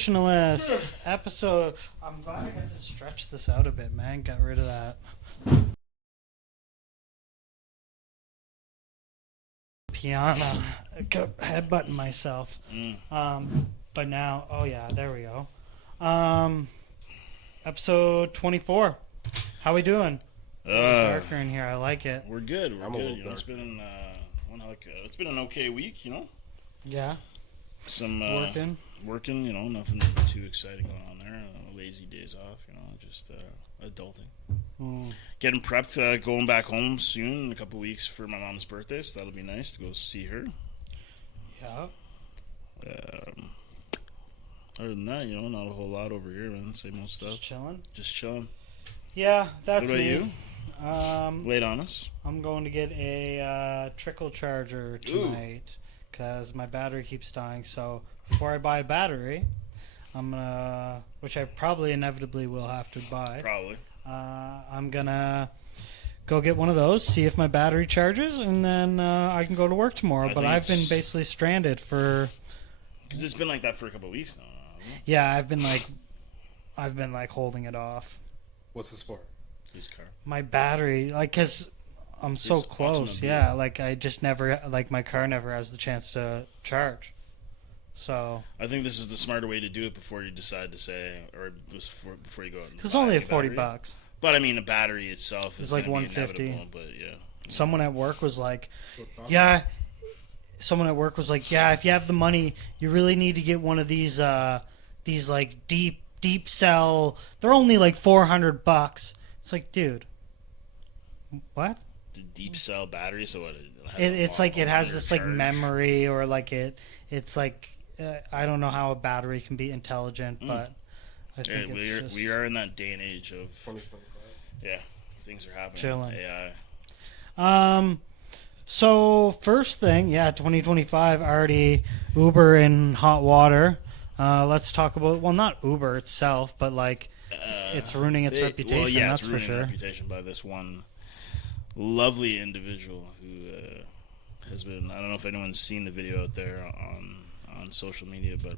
Conversationalist episode. I'm glad I got to stretch this out a bit, man. Got rid of that piano. Headbutting myself. But now, oh yeah, there we go. Episode 24. How we doing? Darker in here. I like it. We're good. We're good. You know, it's been it's been an okay week. You know. Yeah. Some working. You know, nothing too exciting going on there. Lazy days off. You know, just adulting. Getting prepped. Going back home soon in a couple weeks for my mom's birthday, so that'll be nice to go see her. Yeah. Other than that, you know, not a whole lot over here, man. Same old stuff. Just chilling. Yeah, that's what about me. You? Late on us. I'm going to get a trickle charger tonight because my battery keeps dying. So before I buy a battery, I'm gonna, which I probably inevitably will have to buy. Probably. I'm gonna go get one of those, see if my battery charges, and then I can go to work tomorrow. But I've been basically stranded for. Because it's been like that for a couple of weeks now. Yeah, I've been like holding it off. What's this for? His car. My battery, like, cause I'm so close. Yeah, like I just never, like my car never has the chance to charge. So I think this is the smarter way to do it before you decide to say, or before you go out and it's only $40. $40. But I mean, the battery itself is like $150. But yeah. Someone at work was like, yeah. Someone at work was like, yeah, if you have the money, you really need to get one of these like deep cell. They're only like $400. It's like, dude, what? The deep cell battery. So what? It's like it has this like memory, or like it's like I don't know how a battery can be intelligent, but I think we are in that day and age of 2025. Yeah, things are happening. Chilling. AI. So first thing, 2025 already Uber in hot water. Let's talk about, well, not Uber itself, but like it's ruining its reputation. Well, yeah, that's it's for ruining sure. Reputation by this one lovely individual who has been. I don't know if anyone's seen the video out there on social media, but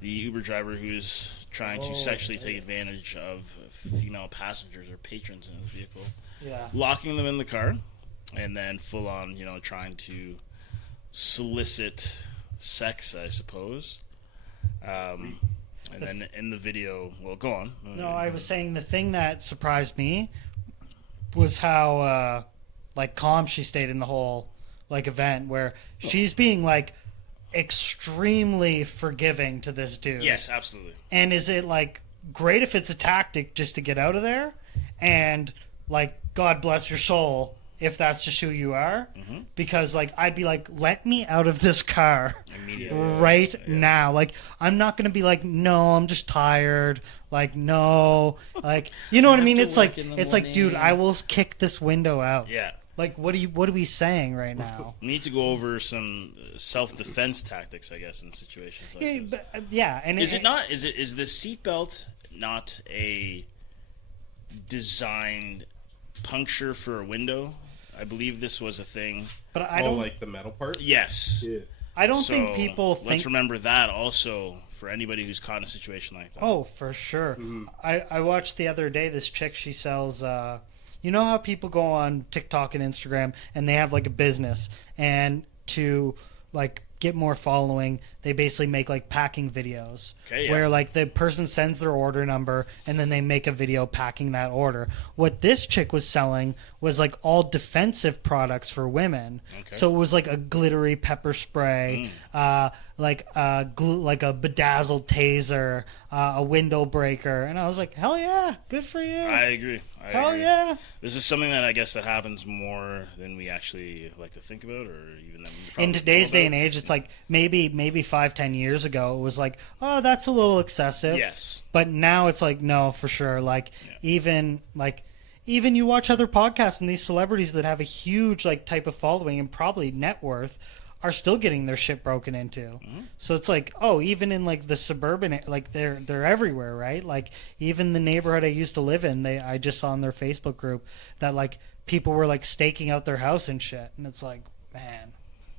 the Uber driver who's trying to sexually take advantage of female passengers or patrons in his vehicle, locking them in the car. And then full on, you know, trying to solicit sex, I suppose. And then in the video, well, go on. No, I was saying the thing that surprised me was how, like, calm she stayed in the whole, like, event, where she's being, like, extremely forgiving to this dude. Yes, absolutely. And is it, like, great if it's a tactic just to get out of there? And, like, God bless your soul if that's just who you are, because like I'd be like, let me out of this car right now. Like I'm not gonna be like, no, I'm just tired. Like no, like you know what I mean? It's like dude, I will kick this window out. Yeah. Like what are we saying right now? We need to go over some self-defense tactics, I guess, in situations like this. But, yeah, and is the seatbelt not a designed puncture for a window? I believe this was a thing. But I don't like the metal part. Yes. Yeah. I don't think people think. Let's remember that also for anybody who's caught in a situation like that. Oh, for sure. Mm-hmm. I watched the other day this chick. She sells. You know how people go on TikTok and Instagram and they have like a business, and to like get more following, they basically make like packing videos where like the person sends their order number and then they make a video packing that order. What this chick was selling was like all defensive products for women. So it was like a glittery pepper spray, like a bedazzled taser, a window breaker, and I was like, hell yeah, good for you. I agree. Hell yeah. This is something that I guess that happens more than we actually like to think about, or even than we in today's day and age. It's like maybe 5-10 years ago it was like, oh, that's a little excessive. Yes. But now it's like, no, for sure. Like even you watch other podcasts and these celebrities that have a huge like type of following and probably net worth are still getting their shit broken into. So it's like, oh, even in like the suburban, like they're everywhere, right? Like even the neighborhood I used to live in, I just saw in their Facebook group that like people were like staking out their house and shit, and it's like, man.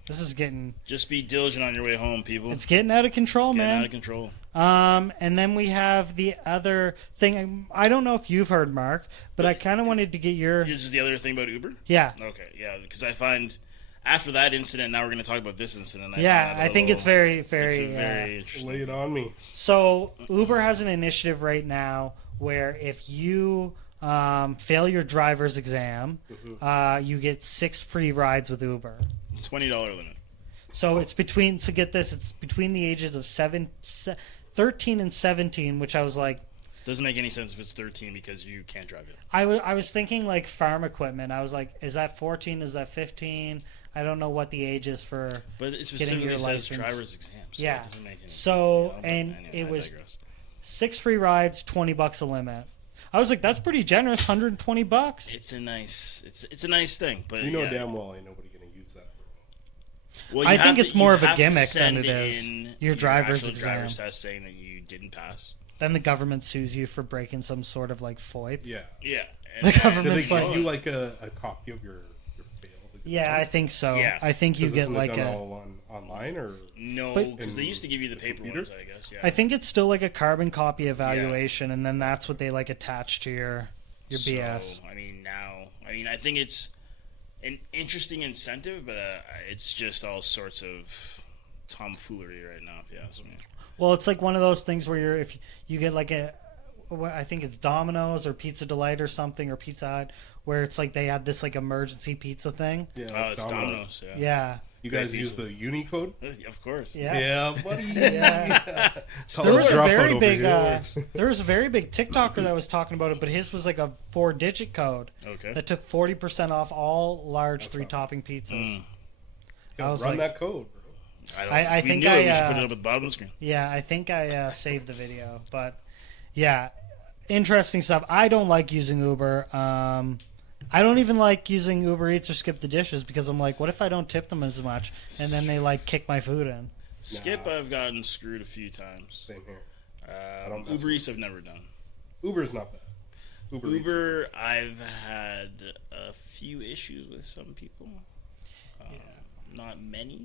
This is getting... Just be diligent on your way home, people. It's getting out of control, It's getting man. out of control. And then we have the other thing. I don't know if you've heard, Mark, but I kind of wanted to get your... This is the other thing about Uber? Yeah. Okay, yeah, because I find after that incident, now we're going to talk about this incident. I think it's very, It's very... very interesting. Lay it on me. So Uber has an initiative right now where if you fail your driver's exam, you get 6 free rides with Uber. $20 limit. So it's between, so get this, it's between the ages of 13 and 17, which I was like... Doesn't make any sense if it's 13 because you can't drive it. I was thinking like farm equipment. I was like, is that 14? Is that 15? I don't know what the age is for But it getting specifically your says license. driver's exam. So Yeah. It doesn't make any So, but and anyway, it I was digress. 6 free rides, $20 a limit. I was like, that's pretty generous, $120. It's a nice thing, but You know yeah. damn well ain't nobody gonna use that. Well, I you think have it's to- more you of a have to gimmick than send it is in your driver's actual exam. driver's test saying that you didn't pass. Then the government sues you for breaking some sort of like FOIP. Yeah. Yeah. The And- Do they government's give like, you like a copy of your failed exam? yeah, I think so. Yeah. I think you Because get isn't it like done a... all online or No, But- because they used to give you the paper computer? ones, I guess. Yeah. I think it's still like a carbon copy evaluation, and then that's what they like attach to your BS. So, I think it's an interesting incentive, but it's just all sorts of tomfoolery right now. Yeah. So, Well, it's like one of those things where if you get like I think it's Domino's or Pizza Delight or something, or Pizza Hut, where it's like they had this like emergency pizza thing. yeah, oh, it's Domino's. Yeah. Yeah. You guys Great use the Unicode? Of course. Yeah. buddy. Yeah. Call There was it a dropout very over big here. there was a very big TikToker that was talking about it, but his was like a 4-digit code Okay. that took 40% off all large That's 3-topping pizzas. Yeah, I was run like- that code, bro. I If we think knew it, we I, should put it up at the bottom of the screen. Yeah, I think I saved the video, but yeah, interesting stuff. I don't like using Uber. I don't even like using Uber Eats or Skip the Dishes because I'm like, what if I don't tip them as much and then they like kick my food in? Skip, I've gotten screwed a few times. Same here. don't mess Uber with Eats, I've never done. Uber's not bad. Eats is- Uber, I've had a few issues with some people. Not many.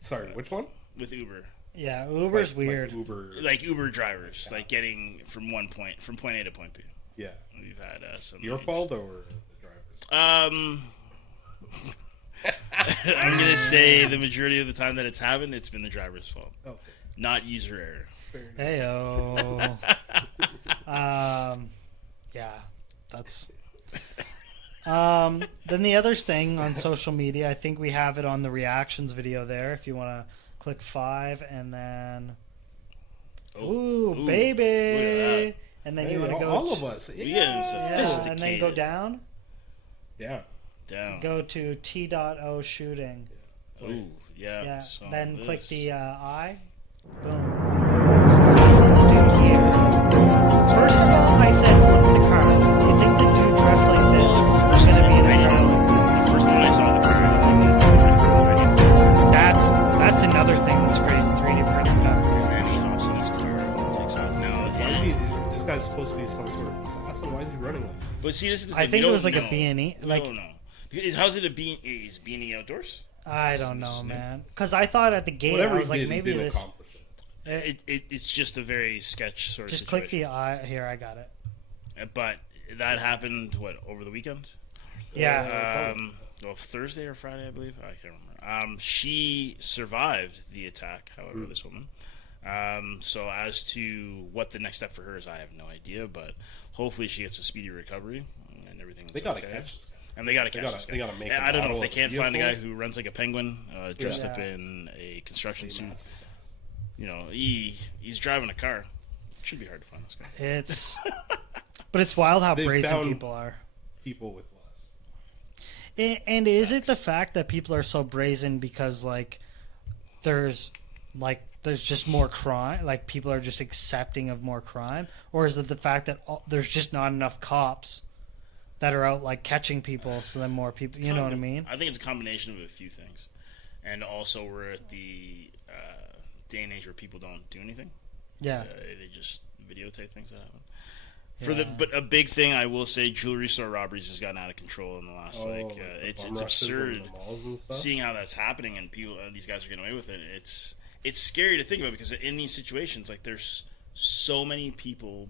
Sorry, which one? With Uber. Yeah, Uber's Like weird. Uber. Like Uber drivers, like getting from point A to point B. Yeah. We've had some. Your fault or the drivers? I'm gonna say the majority of the time that it's happened, it's been the driver's fault, Okay. not user error. Fair enough. Heyo. Yeah, that's. Then the other thing on social media, I think we have it on the reactions video there. If you want to click 5 and then, ooh, baby, that. and then Hey, you want to go all of us. We getting yeah, sophisticated. and then go down, Yeah. Down. go to T.O shooting. Ooh, yeah. Yeah, so then this. click the I. Boom. Dude here. First of all, I said, look at the car. You think the dude dressed like this is going to be in the crowd? The first one I saw the car, That's another thing that's crazy. 3D printed car. and he hops in his car and takes off. Now, Why is he, this guy's supposed to be some sort of assassin. Why is he running like that? but see, this is the I thing. think we it was don't like know. a B&E. We Like, don't know. Because how's it a B? Is B&E outdoors? I don't know, man. Because I thought at the gate, Whatever I was he like, did, maybe he didn't this. accomplish it. It's just a very sketch sort of Just situation. click the I. Here, I got it. But that happened, over the weekend? Yeah. Well, Thursday or Friday, I believe. I can't remember. She survived the attack, however, this woman. So as to what the next step for her is, I have no idea. But hopefully she gets a speedy recovery and everything's They gotta okay. catch this guy. And they gotta catch this guy. They gotta make And a I don't know model if they of the can't find a guy vehicle. who runs like a penguin, dressed Yeah. up in a construction suit. Mass assassin. You know, he's driving a car. It should be hard to find this guy. It's. But it's wild how They brazen found- people are. People with less. And is it the fact that people are so brazen because there's just more crime, like people are just accepting of more crime, or is it the fact that there's just not enough cops that are out like catching people, so then more people, you know what I mean? I think it's a combination of a few things, and also we're at the day and age where people don't do anything. Yeah. They just videotape things that happen. But a big thing I will say, jewelry store robberies has gotten out of control in the last it's absurd seeing how that's happening and people these guys are getting away with it. It's scary to think about because in these situations, like there's so many people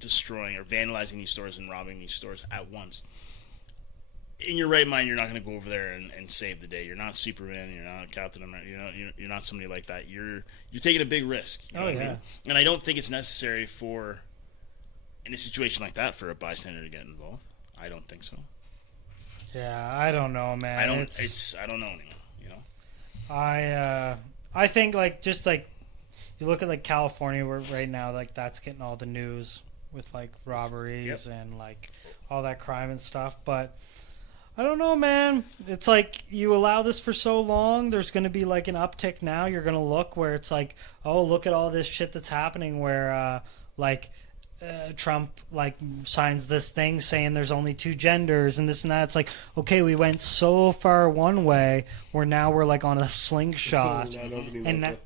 destroying or vandalizing these stores and robbing these stores at once. In your right mind, you're not going to go over there and save the day. You're not Superman. You're not Captain America. You're not somebody like that. You're taking a big risk. You know what I mean? And I don't think it's necessary for, in a situation like that, for a bystander to get involved. I don't think so. Yeah, I don't know, man. I don't know anymore. You know. I think like just like you look at like California where right now like that's getting all the news with like robberies and like all that crime and stuff, but. I don't know, man. It's like you allow this for so long. There's going to be like an uptick now. You're going to look where it's like, oh, look at all this shit that's happening where Trump like signs this thing saying there's only two genders and this and that. It's like, okay, we went so far one way where now we're like on a slingshot. And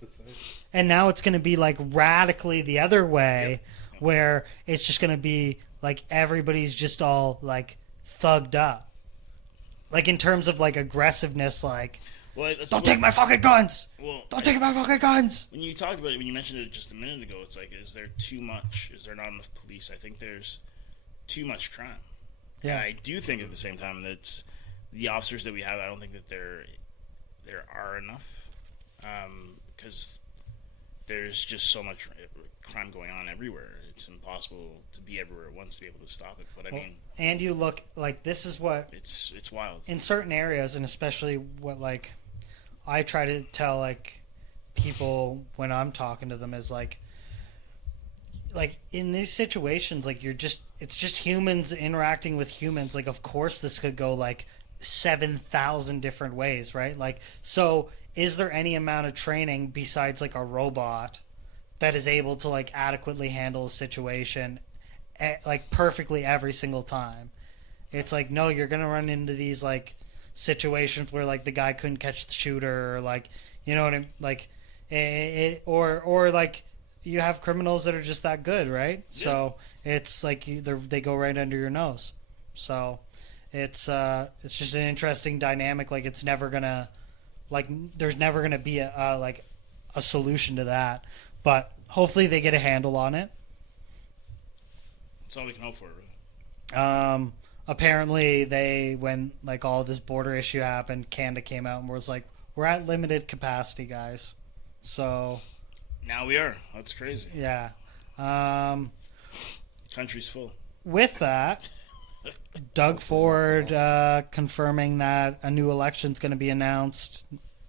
now it's going to be like radically the other way where it's just going to be like everybody's just all like thugged up. Like, in terms of, like, aggressiveness, like, don't take my fucking guns! Don't take my fucking guns! When you talked about it, when you mentioned it just a minute ago, it's like, is there too much? Is there not enough police? I think there's too much crime. Yeah. And I do think at the same time that the officers that we have, I don't think that there are enough. Because there's just so much crime going on everywhere. It's impossible to be everywhere at once to be able to stop it. But I mean, and you look like this is what it's wild in certain areas, and especially what like I try to tell like people when I'm talking to them is like in these situations, like it's just humans interacting with humans. Like, of course, this could go like 7,000 different ways, right? Like, so is there any amount of training besides like a robot that is able to like adequately handle a situation like perfectly every single time? It's like, no, you're gonna run into these like situations where like the guy couldn't catch the shooter or like, you know what I mean? Like or like you have criminals that are just that good, right? Yeah. So it's like they go right under your nose. So it's just an interesting dynamic. Like it's never gonna like there's never gonna be a solution to that. But hopefully they get a handle on it. That's all we can hope for, really. Apparently when like all this border issue happened, Canada came out and was like, we're at limited capacity, guys. So now we are. That's crazy. Yeah. Country's full. With that, Doug Ford confirming that a new election's going to be announced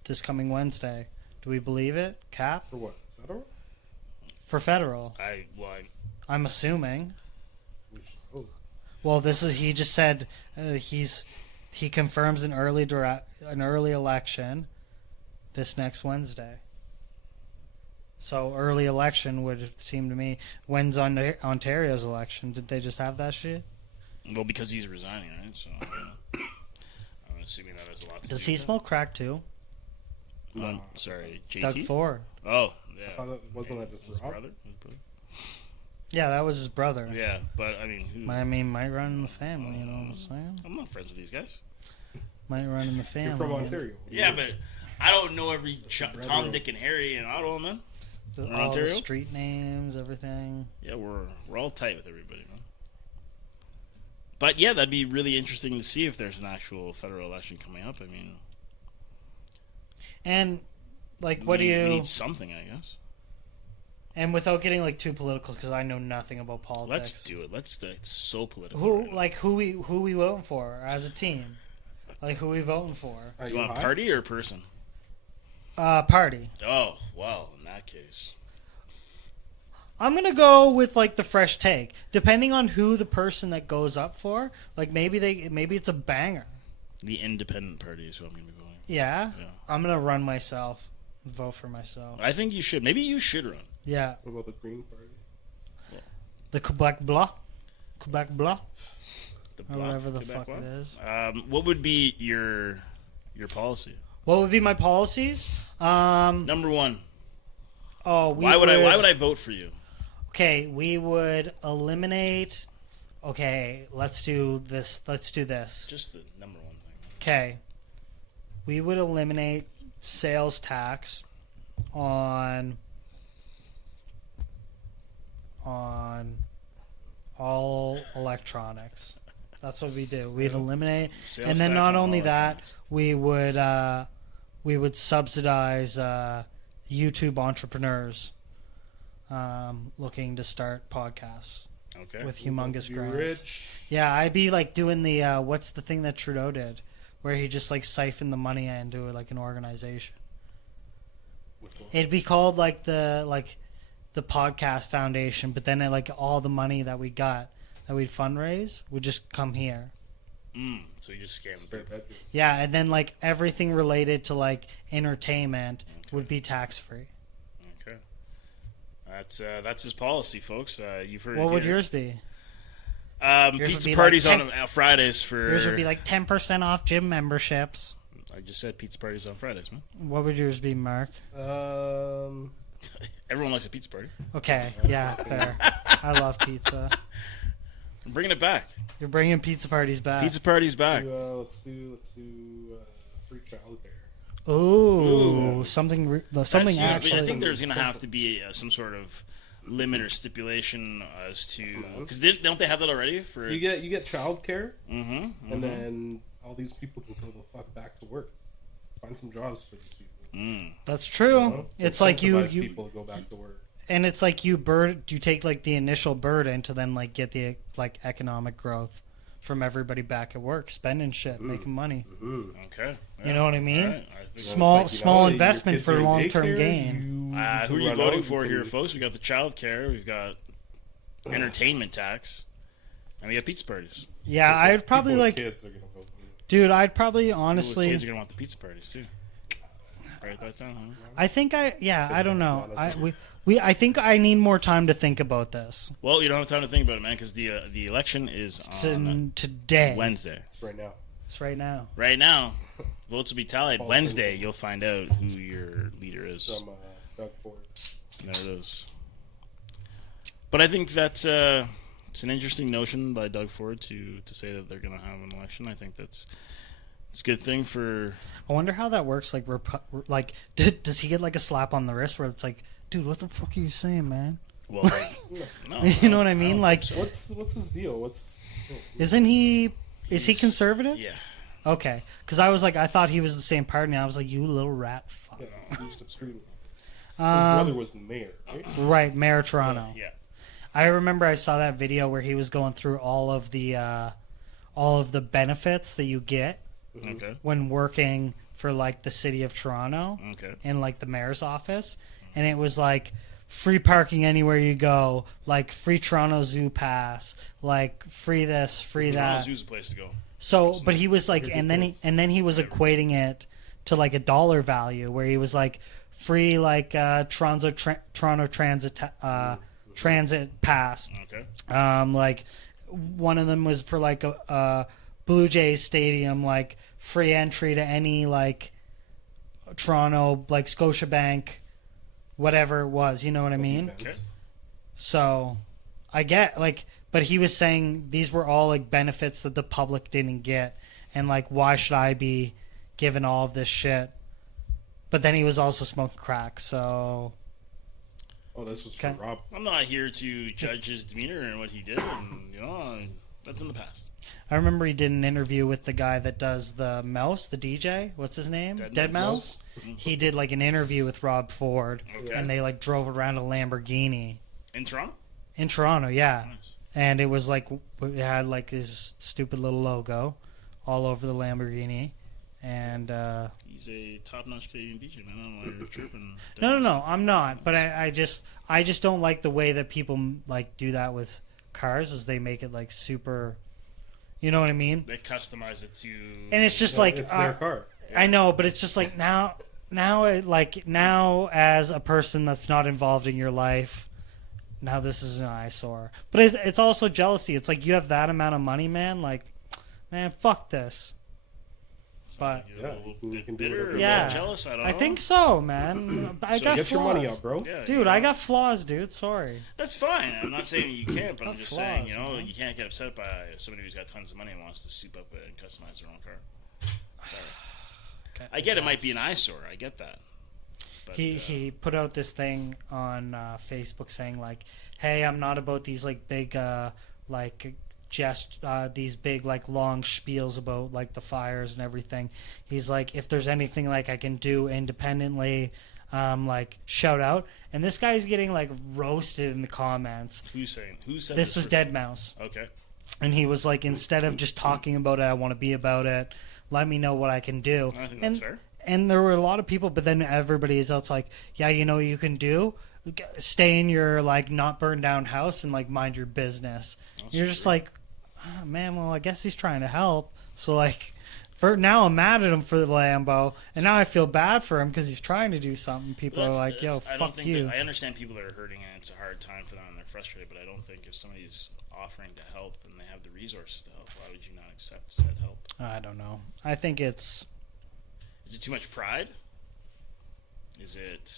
this coming Wednesday. Do we believe it, Cap? For what? Federal? For federal. I'm assuming. Well, he just said he confirms an early election this next Wednesday. So early election would seem to me. When's Ontario's election? Did they just have that shit? Well, because he's resigning, right? So I'm assuming that has a lot to do. Does he smoke crack too? Sorry, JT? Doug Ford. Oh, yeah. Wasn't that just his brother? Yeah, that was his brother. Yeah, but I mean, might run in the family. You know what I'm saying? I'm not friends with these guys. Might run in the family. You're from Ontario. Yeah, but I don't know every Tom, Dick, and Harry in Ottawa, man. All the street names, everything. Yeah, we're all tight with everybody, man. But yeah, that'd be really interesting to see if there's an actual federal election coming up. I mean, and like, we need something, I guess. And without getting like too political, because I know nothing about politics. Let's do it. It's so political. Who we voting for as a team? Like, who we voting for? You want party or person? Party. Oh, well, in that case, I'm gonna go with like the fresh take, depending on who the person that goes up for. Like maybe it's a banger. The Independent Party is who I'm gonna be voting. Yeah. I'm gonna run myself. Vote for myself. I think you should. Maybe you should run. Yeah. What about the Green Party? Yeah. The Quebec Bloc. Quebec Bloc. The Bloc, or whatever the fuck it is. What would be your policy? What would be my policies? Number one. Oh, why would I vote for you? Okay, we would eliminate. Okay, let's do this. Let's do this. Just the number one thing. Okay, we would eliminate sales tax on all electronics. That's what we do. We'd eliminate, Sales and then tax not on all only that, electronics. we would subsidize YouTube entrepreneurs looking to start podcasts Okay. with humongous Be grants. rich. Yeah, I'd be like doing the what's the thing that Trudeau did, where he just like siphoned the money into like an organization. Which one? It'd be called like the podcast foundation, but then like all the money that we got that we'd fundraise would just come here. So you just scam Spare people. bedroom. Yeah, and then like everything related to like entertainment would be tax free. Okay. That's his policy, folks. You've heard. What it would here. yours be? Yours would pizza be parties like on Fridays for. Yours would be like 10% off gym memberships. I just said pizza parties on Fridays, man. What would yours be, Mark? Everyone likes a pizza party. Okay, yeah, fair. I love pizza. I'm bringing it back. You're bringing pizza parties back. Pizza parties back. Let's do free childcare. Ooh, Ooh. something That's something huge, but actually. I think there's going to have to be some sort of limit or stipulation as to because don't they have that already for You get childcare, Mm-hmm. and then all these people can go the fuck back to work. Find some jobs for these people. That's true. You know? It's like you Incentivize people to go back to work. and it's like you take like the initial burden to then like get the like economic growth from everybody back at work, spending shit, making money. Okay. You know what I mean? All right. I think- Small It's like, small your investment kids for are in long-term daycare, gain. who are you run voting out, for you here, can- folks? We got the child care. We've got entertainment tax, and we got pizza parties. Yeah, I'd probably People with like, kids are gonna vote. dude. I'd probably People with honestly. kids are gonna want the pizza parties too. Write that down. Huh? I think I don't know. I think I need more time to think about this. Well, you don't have time to think about it, man, because the election is on Today, Wednesday. It's right now. it's right now. Right now, votes will be tallied. False Wednesday, info. you'll find out who your leader is. From Doug Ford. There it is. But I think that's it's an interesting notion by Doug Ford to say that they're going to have an election. I think it's a good thing for. I wonder how that works. Like, does he get like a slap on the wrist where it's like, dude, what the fuck are you saying, man? Well, no, You know what I mean? Like, What's his deal? isn't he? Is he conservative? yeah. Okay, because I was like, I thought he was the same party. And I was like, you little rat fuck. Yeah, he used to screw. His brother was the mayor, right? Right, Mayor Toronto. Yeah. I remember I saw that video where he was going through all of the benefits that you get Okay. when working for like the city of Toronto Okay. in like the mayor's office, and it was like free parking anywhere you go, like free Toronto Zoo pass, like free this, free that. Zoo's a place to go. So, but he was like, and then he was Whatever. equating it to like a dollar value, where he was like free like Toronto transit pass. Okay. Like one of them was for like a Blue Jays stadium, like free entry to any like Toronto, like Scotiabank, whatever it was. You know what I mean? Okay. So I get like, but he was saying these were all like benefits that the public didn't get, and like why should I be given all of this shit? But then he was also smoking crack, so Oh, this was Okay. for Rob. I'm not here to judge his demeanor and what he did, and that's in the past. I remember he did an interview with the guy that does the Mouse, the DJ. What's his name? Dead Dead Mouse? Mouse. He did like an interview with Rob Ford, Okay. and they like drove around a Lamborghini In Toronto. in Toronto. Yeah, Nice. and it was like it had like this stupid little logo all over the Lamborghini, and He's a top-notch Canadian DJ, man. I don't know why you're chirping. no, I'm not. But I just don't like the way that people like do that with cars, is they make it like super. You know what I mean? They customize it to. And it's just Yeah, like it's their car. I know, but it's just like now, as a person that's not involved in your life, now this is an eyesore. But it's also jealousy. It's like you have that amount of money, man. Like, man, fuck this. But You're a little you bit can do bitter, whatever or you a yeah, little jealous. I don't know. I think so, man. I So got Get flaws. your money out, bro. Yeah, Dude, I got flaws, dude. Sorry. That's fine. I'm not saying you can't, but I'm Got just saying, flaws, man. you can't get upset by somebody who's got tons of money and wants to soup up and customize their own car. Sorry. I get it might be an eyesore. I get that. But, He put out this thing on Facebook saying like, "Hey, I'm not about these like big these big like long spiels about like the fires and everything." He's like, "If there's anything like I can do independently, like shout out." And this guy's getting like roasted in the comments. Who said This was first? Deadmau5. Okay. And he was like, instead of just talking about it, I want to be about it. Let me know what I can do. I think that's fair. And there were a lot of people, but then everybody else like, yeah, you know what you can do? Stay in your like not burned down house and like mind your business. You're just like, oh, man, well, I guess he's trying to help. So like, for now I'm mad at him for the Lambo, and now I feel bad for him because he's trying to do something. People are like, yo, fuck you. I understand people that are hurting and it's a hard time for them and they're frustrated, but I don't think if somebody's offering to help and they have the resources to help, why would you not accept said help? I don't know. I think it's... Is it too much pride? Is it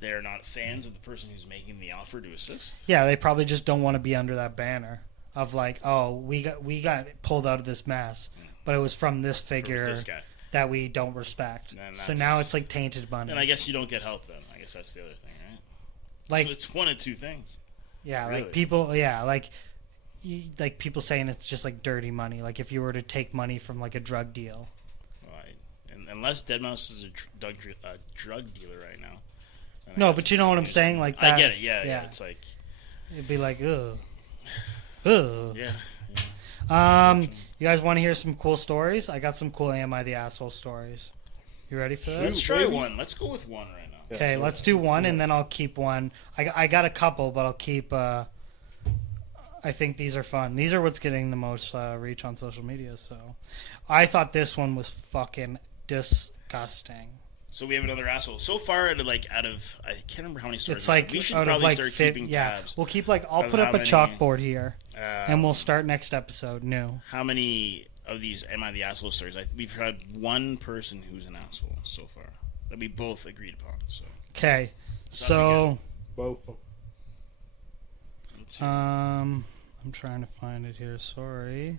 they're not fans of the person who's making the offer to assist? Yeah, they probably just don't want to be under that banner of like, oh, we got pulled out of this mess, but it was from this figure this guy. that we don't respect. And So now it's like tainted money. And I guess you don't get help then. I guess that's the other thing, right? Like, so it's one of two things. yeah, really. like people, yeah, like people saying it's just like dirty money. Like if you were to take money from like a drug deal. Right. And unless Deadmau5 is a drug dealer right now. then I No, guess but you it's know what I'm just- saying? Like that. I get it. Yeah. It's like, It'd be like, ugh. Ugh. yeah. You guys want to hear some cool stories? I got some cool Am I the Asshole stories. You ready for that? Let's try baby. one. Let's go with one right now. Yeah, Okay, sure. let's do one, and then I'll keep one. I got a couple, but I'll keep. I think these are fun. These are what's getting the most reach on social media. So, I thought this one was fucking disgusting. So we have another asshole. So far, out of I can't remember how many stories. It's like we should out of probably like start 50, keeping yeah. tabs. We'll keep like I'll of put up how a many- chalkboard here, and we'll start next episode new. How many of these Am I the Asshole stories? We've had one person who's an asshole so far that we both agreed upon. So Okay, so Both. I'm trying to find it here. Sorry.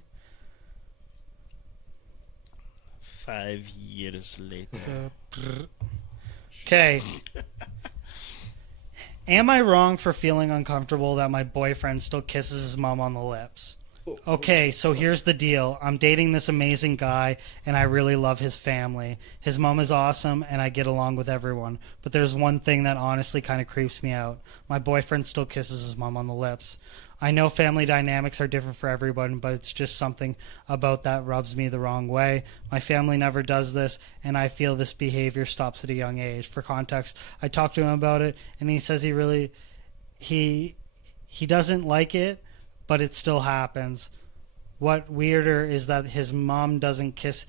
5 years later. Okay. Am I wrong for feeling uncomfortable that my boyfriend still kisses his mom on the lips? Okay, so here's the deal. I'm dating this amazing guy, and I really love his family. His mom is awesome, and I get along with everyone. But there's one thing that honestly kind of creeps me out. My boyfriend still kisses his mom on the lips. I know family dynamics are different for everyone, but it's just something about that rubs me the wrong way. My family never does this, and I feel this behavior stops at a young age. For context, I talked to him about it, and he says he doesn't like it, but it still happens. What weirder is that his mom doesn't kiss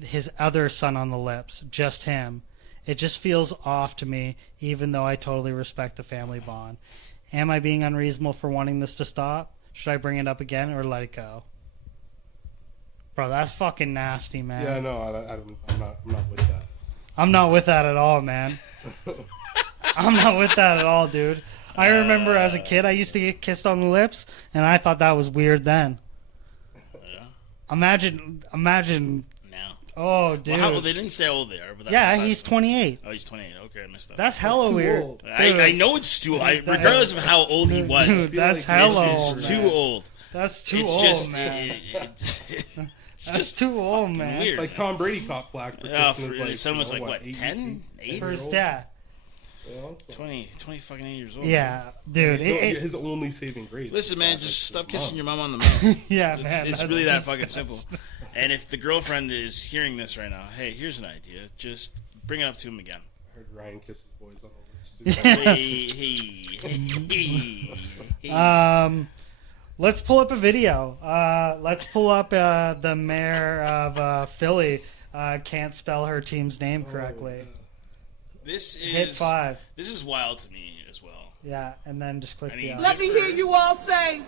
his other son on the lips, just him. It just feels off to me, even though I totally respect the family bond. Am I being unreasonable for wanting this to stop? Should I bring it up again or let it go? Bro, that's fucking nasty, man. Yeah, no, I'm not with that. I'm not with that at all, man. I'm not with that at all, dude. I remember as a kid, I used to get kissed on the lips, and I thought that was weird then. Yeah. Imagine. Now. Oh, dude. Well, they didn't say how old they are, but that's Yeah, besides he's the- 28. Oh, he's 28. Okay, I missed that. That's hella too weird. old. I know it's too. Regardless of how old he was, Dude, that's feel like hella this old, is man. too old. That's too It's old, just, man. it's That's just too old, man. weird. Like Tom Brady caught flack for Yeah, kissing his, like, someone was you know, like, what, 10? 8? For his dad. You know, so- 20 fucking 8 years old. Yeah, dude. His only saving grace. Listen, is man, that just it's stop his kissing your mom. mom on the mouth. Yeah, man. It's that's really that just- fucking simple. And if the girlfriend is hearing this right now, hey, here's an idea. Just bring it up to him again. I heard Ryan kisses boys on the lips. Too. Hey. Let's pull up a video. Let's pull up the mayor of Philly can't spell her team's name correctly. This Hit is 5. This is wild to me as well. Yeah, and then just click I the mean, other. Let me hear you all say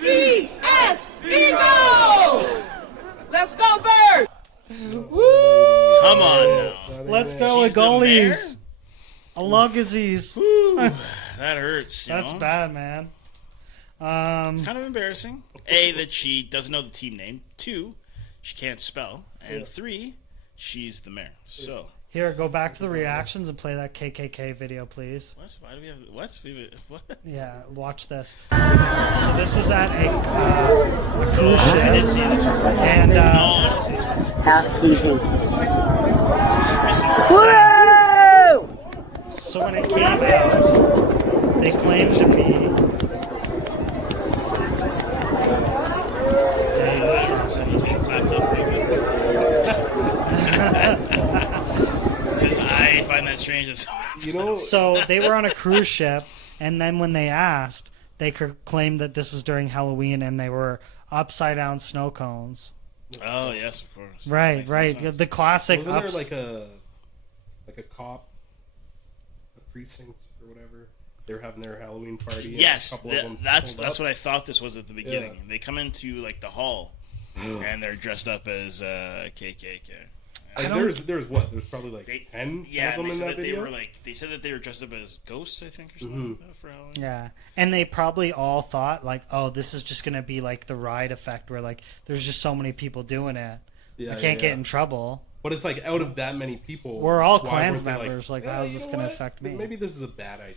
E-L-G-L-E-S-E Eagles! Let's go, Bird! Come on now. Let's go She's with the goalies. I love disease. That hurts. That's know? bad, man. It's kind of embarrassing. A, that she doesn't know the team name. 2, she can't spell. And 3, she's the mayor. So. Here, go back to the reactions and play that KKK video, please. What? Why do we have... What? What? Yeah, watch this. So this was at a cruise I didn't ship, see this. and No, I didn't see this. Housekeeping. so when it came out, they claimed to be... He's getting clapped up pretty good. Because I find that strange as So they were on a cruise ship, and then when they asked, they claimed that this was during Halloween, and they were upside down snow cones. Oh yes, of course. Right, Makes no right. sense. The classic. Wasn't there like a cop, a precinct or whatever? They were having their Halloween party. Yes, and a couple of them that's pulled up. what I thought this was at the beginning. Yeah. They come into like the hall, and they're dressed up as KKK. Like, there's what? There's probably like 10 Yeah, of them they in said that that video. they said that they were dressed up as ghosts, I think, or something like that for Halloween. Yeah, and they probably all thought like, "Oh, this is just gonna be like the ride effect, where like there's just so many people doing it, Yeah, I can't get in trouble." But it's like out of that many people, We're all why Klans weren't they members. Like, "Yeah, how's you this know gonna what? affect me? Maybe this is a bad idea.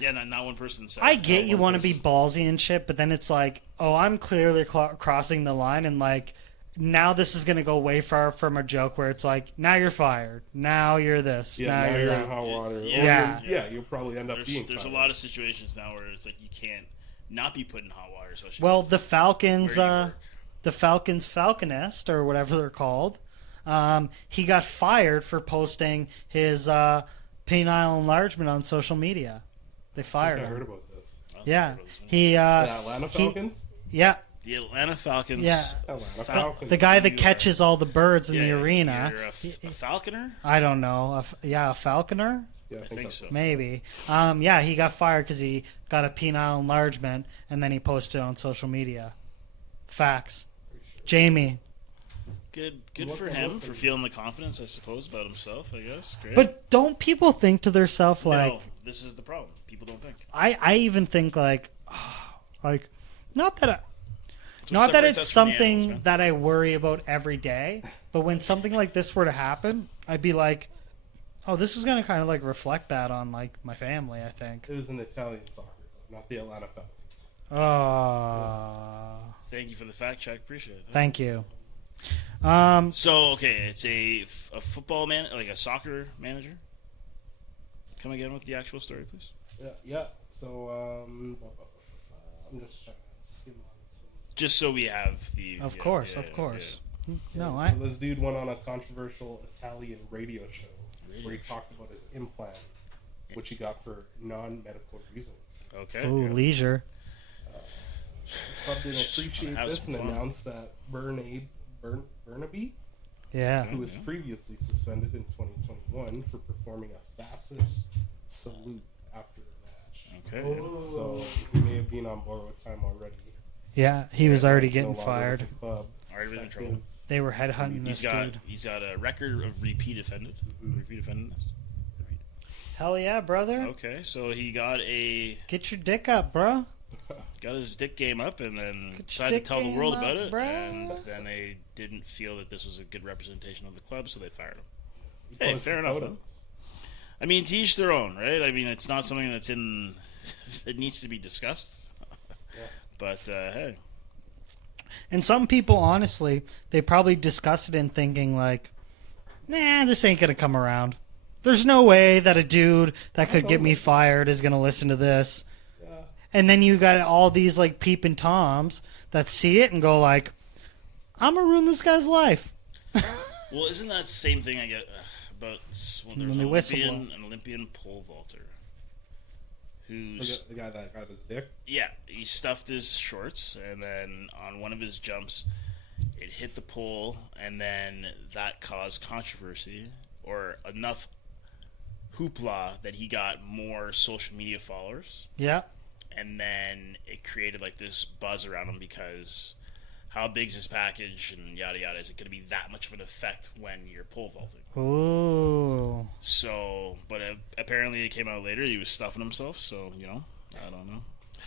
Yeah, not one person said. I get not you one want to be person. ballsy and shit, but then it's like, oh, I'm clearly crossing the line, and like now this is gonna go way far from a joke where it's like, now you're fired, now you're this, Yeah, now now you're you're in that. hot water. Or Yeah. you'll probably end up being. There's a fired. lot of situations now where it's like you can't not be put in hot water. Especially Well, the Falcons, where you work. the Falcons Falconist or whatever they're called, he got fired for posting his penile enlargement on social media. They fired I him. heard about this. Yeah, he. The Atlanta he- Falcons. Yeah, The Atlanta Falcons. yeah. Atlanta Falcons. The guy that You catches all the birds in Yeah, the arena. You're a falconer. I don't know. A falconer? Yeah, I think so. Maybe. Yeah, he got fired because he got a penile enlargement, and then he posted it on social media. Facts. Jamie. Good Look for at him what for they- feeling the confidence, I suppose, about himself. I guess. Great. But don't people think to themselves, like, no, this is the problem. People don't think. I even think, like, not that That's what not that separates it's us from the something animals, man. that I worry about every day, but when something like this were to happen, I'd be like, oh, this is going to kind of, like, reflect that on, like, my family, I think. It was an Italian soccer club, not the Atlanta Falcons. Thank you for the fact check. Appreciate it. Thank you. So okay, it's a football man, like a soccer manager. Come again with the actual story, please. Yeah. So I'm just checking. Skim on some. Just so we have the. Of yeah, course, yeah, of course. yeah. No, So this dude went on a controversial Italian radio show where he talked about his implant, which he got for non-medical reasons. Okay. Ooh, leisure. Club didn't appreciate Have this some and fun. announced that Burnaby, Yeah. who was previously suspended in 2021 for performing a fascist salute after a match. Okay. So he may have been on borrowed time already. Yeah, he was already No getting longer fired. with the club. Already been in trouble. They were headhunting this dude. He's got a record of repeat offendedness. Hell yeah, brother. Okay, so he got Get your dick up, bro. his dick game up and then Get your decided to dick tell the game world up, about it, bruh. and then they didn't feel that this was a good representation of the club, so they fired him. He Hey, posted fair enough. photos. I mean, to each their own, right? I mean, it's not something that's in. It needs to be discussed. But hey, And some people, honestly, they probably discussed it in thinking like, nah, this ain't gonna come around. There's no way that a dude that could get me fired is gonna listen to this. Yeah. And then you got all these like peeping toms that see it and go like, I'm gonna ruin this guy's life. well, isn't that the same thing I get about when When they there's whistle an Olympian pole vaulter who's The guy that got his dick. yeah, he stuffed his shorts, and then on one of his jumps, it hit the pole, and then that caused controversy or enough hoopla that he got more social media followers, Yeah. and then it created like this buzz around him because how big's this package and yada yada. Is it going to be that much of an effect when you're pole vaulting? Ooh. So, but apparently it came out later. He was stuffing himself. So I don't know.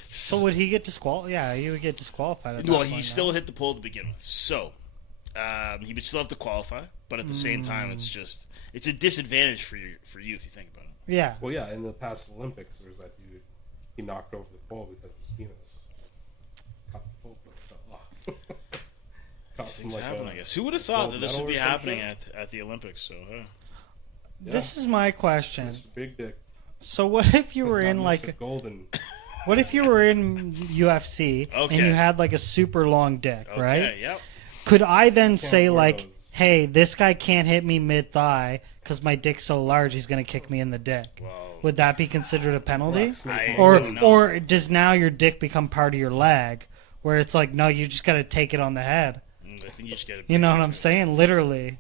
So would he get disqualified? Yeah, he would get disqualified. At that Well, point, he still hit the pole to begin with. So he would still have to qualify. But at the same time, it's a disadvantage for you if you think about it. Yeah. Well, yeah, in the past Olympics, there's that dude. He knocked over the pole because his penis caught the pole, but it fell off. These things happen, I guess. Who would have thought that this would be happening at the Olympics? So, This is my question. Mr. Big Dick. So what if you were in like Golden? what if you were in UFC and you had like a super long dick, right? Okay, yep. Could I then say wear like, those. "Hey, this guy can't hit me mid thigh because my dick's so large, he's gonna kick me in the dick"? Well, Would that be considered a penalty? I don't know. Or does now your dick become part of your leg, where it's like, no, you just gotta take it on the head? I think you just get it. You know what I'm saying? Literally.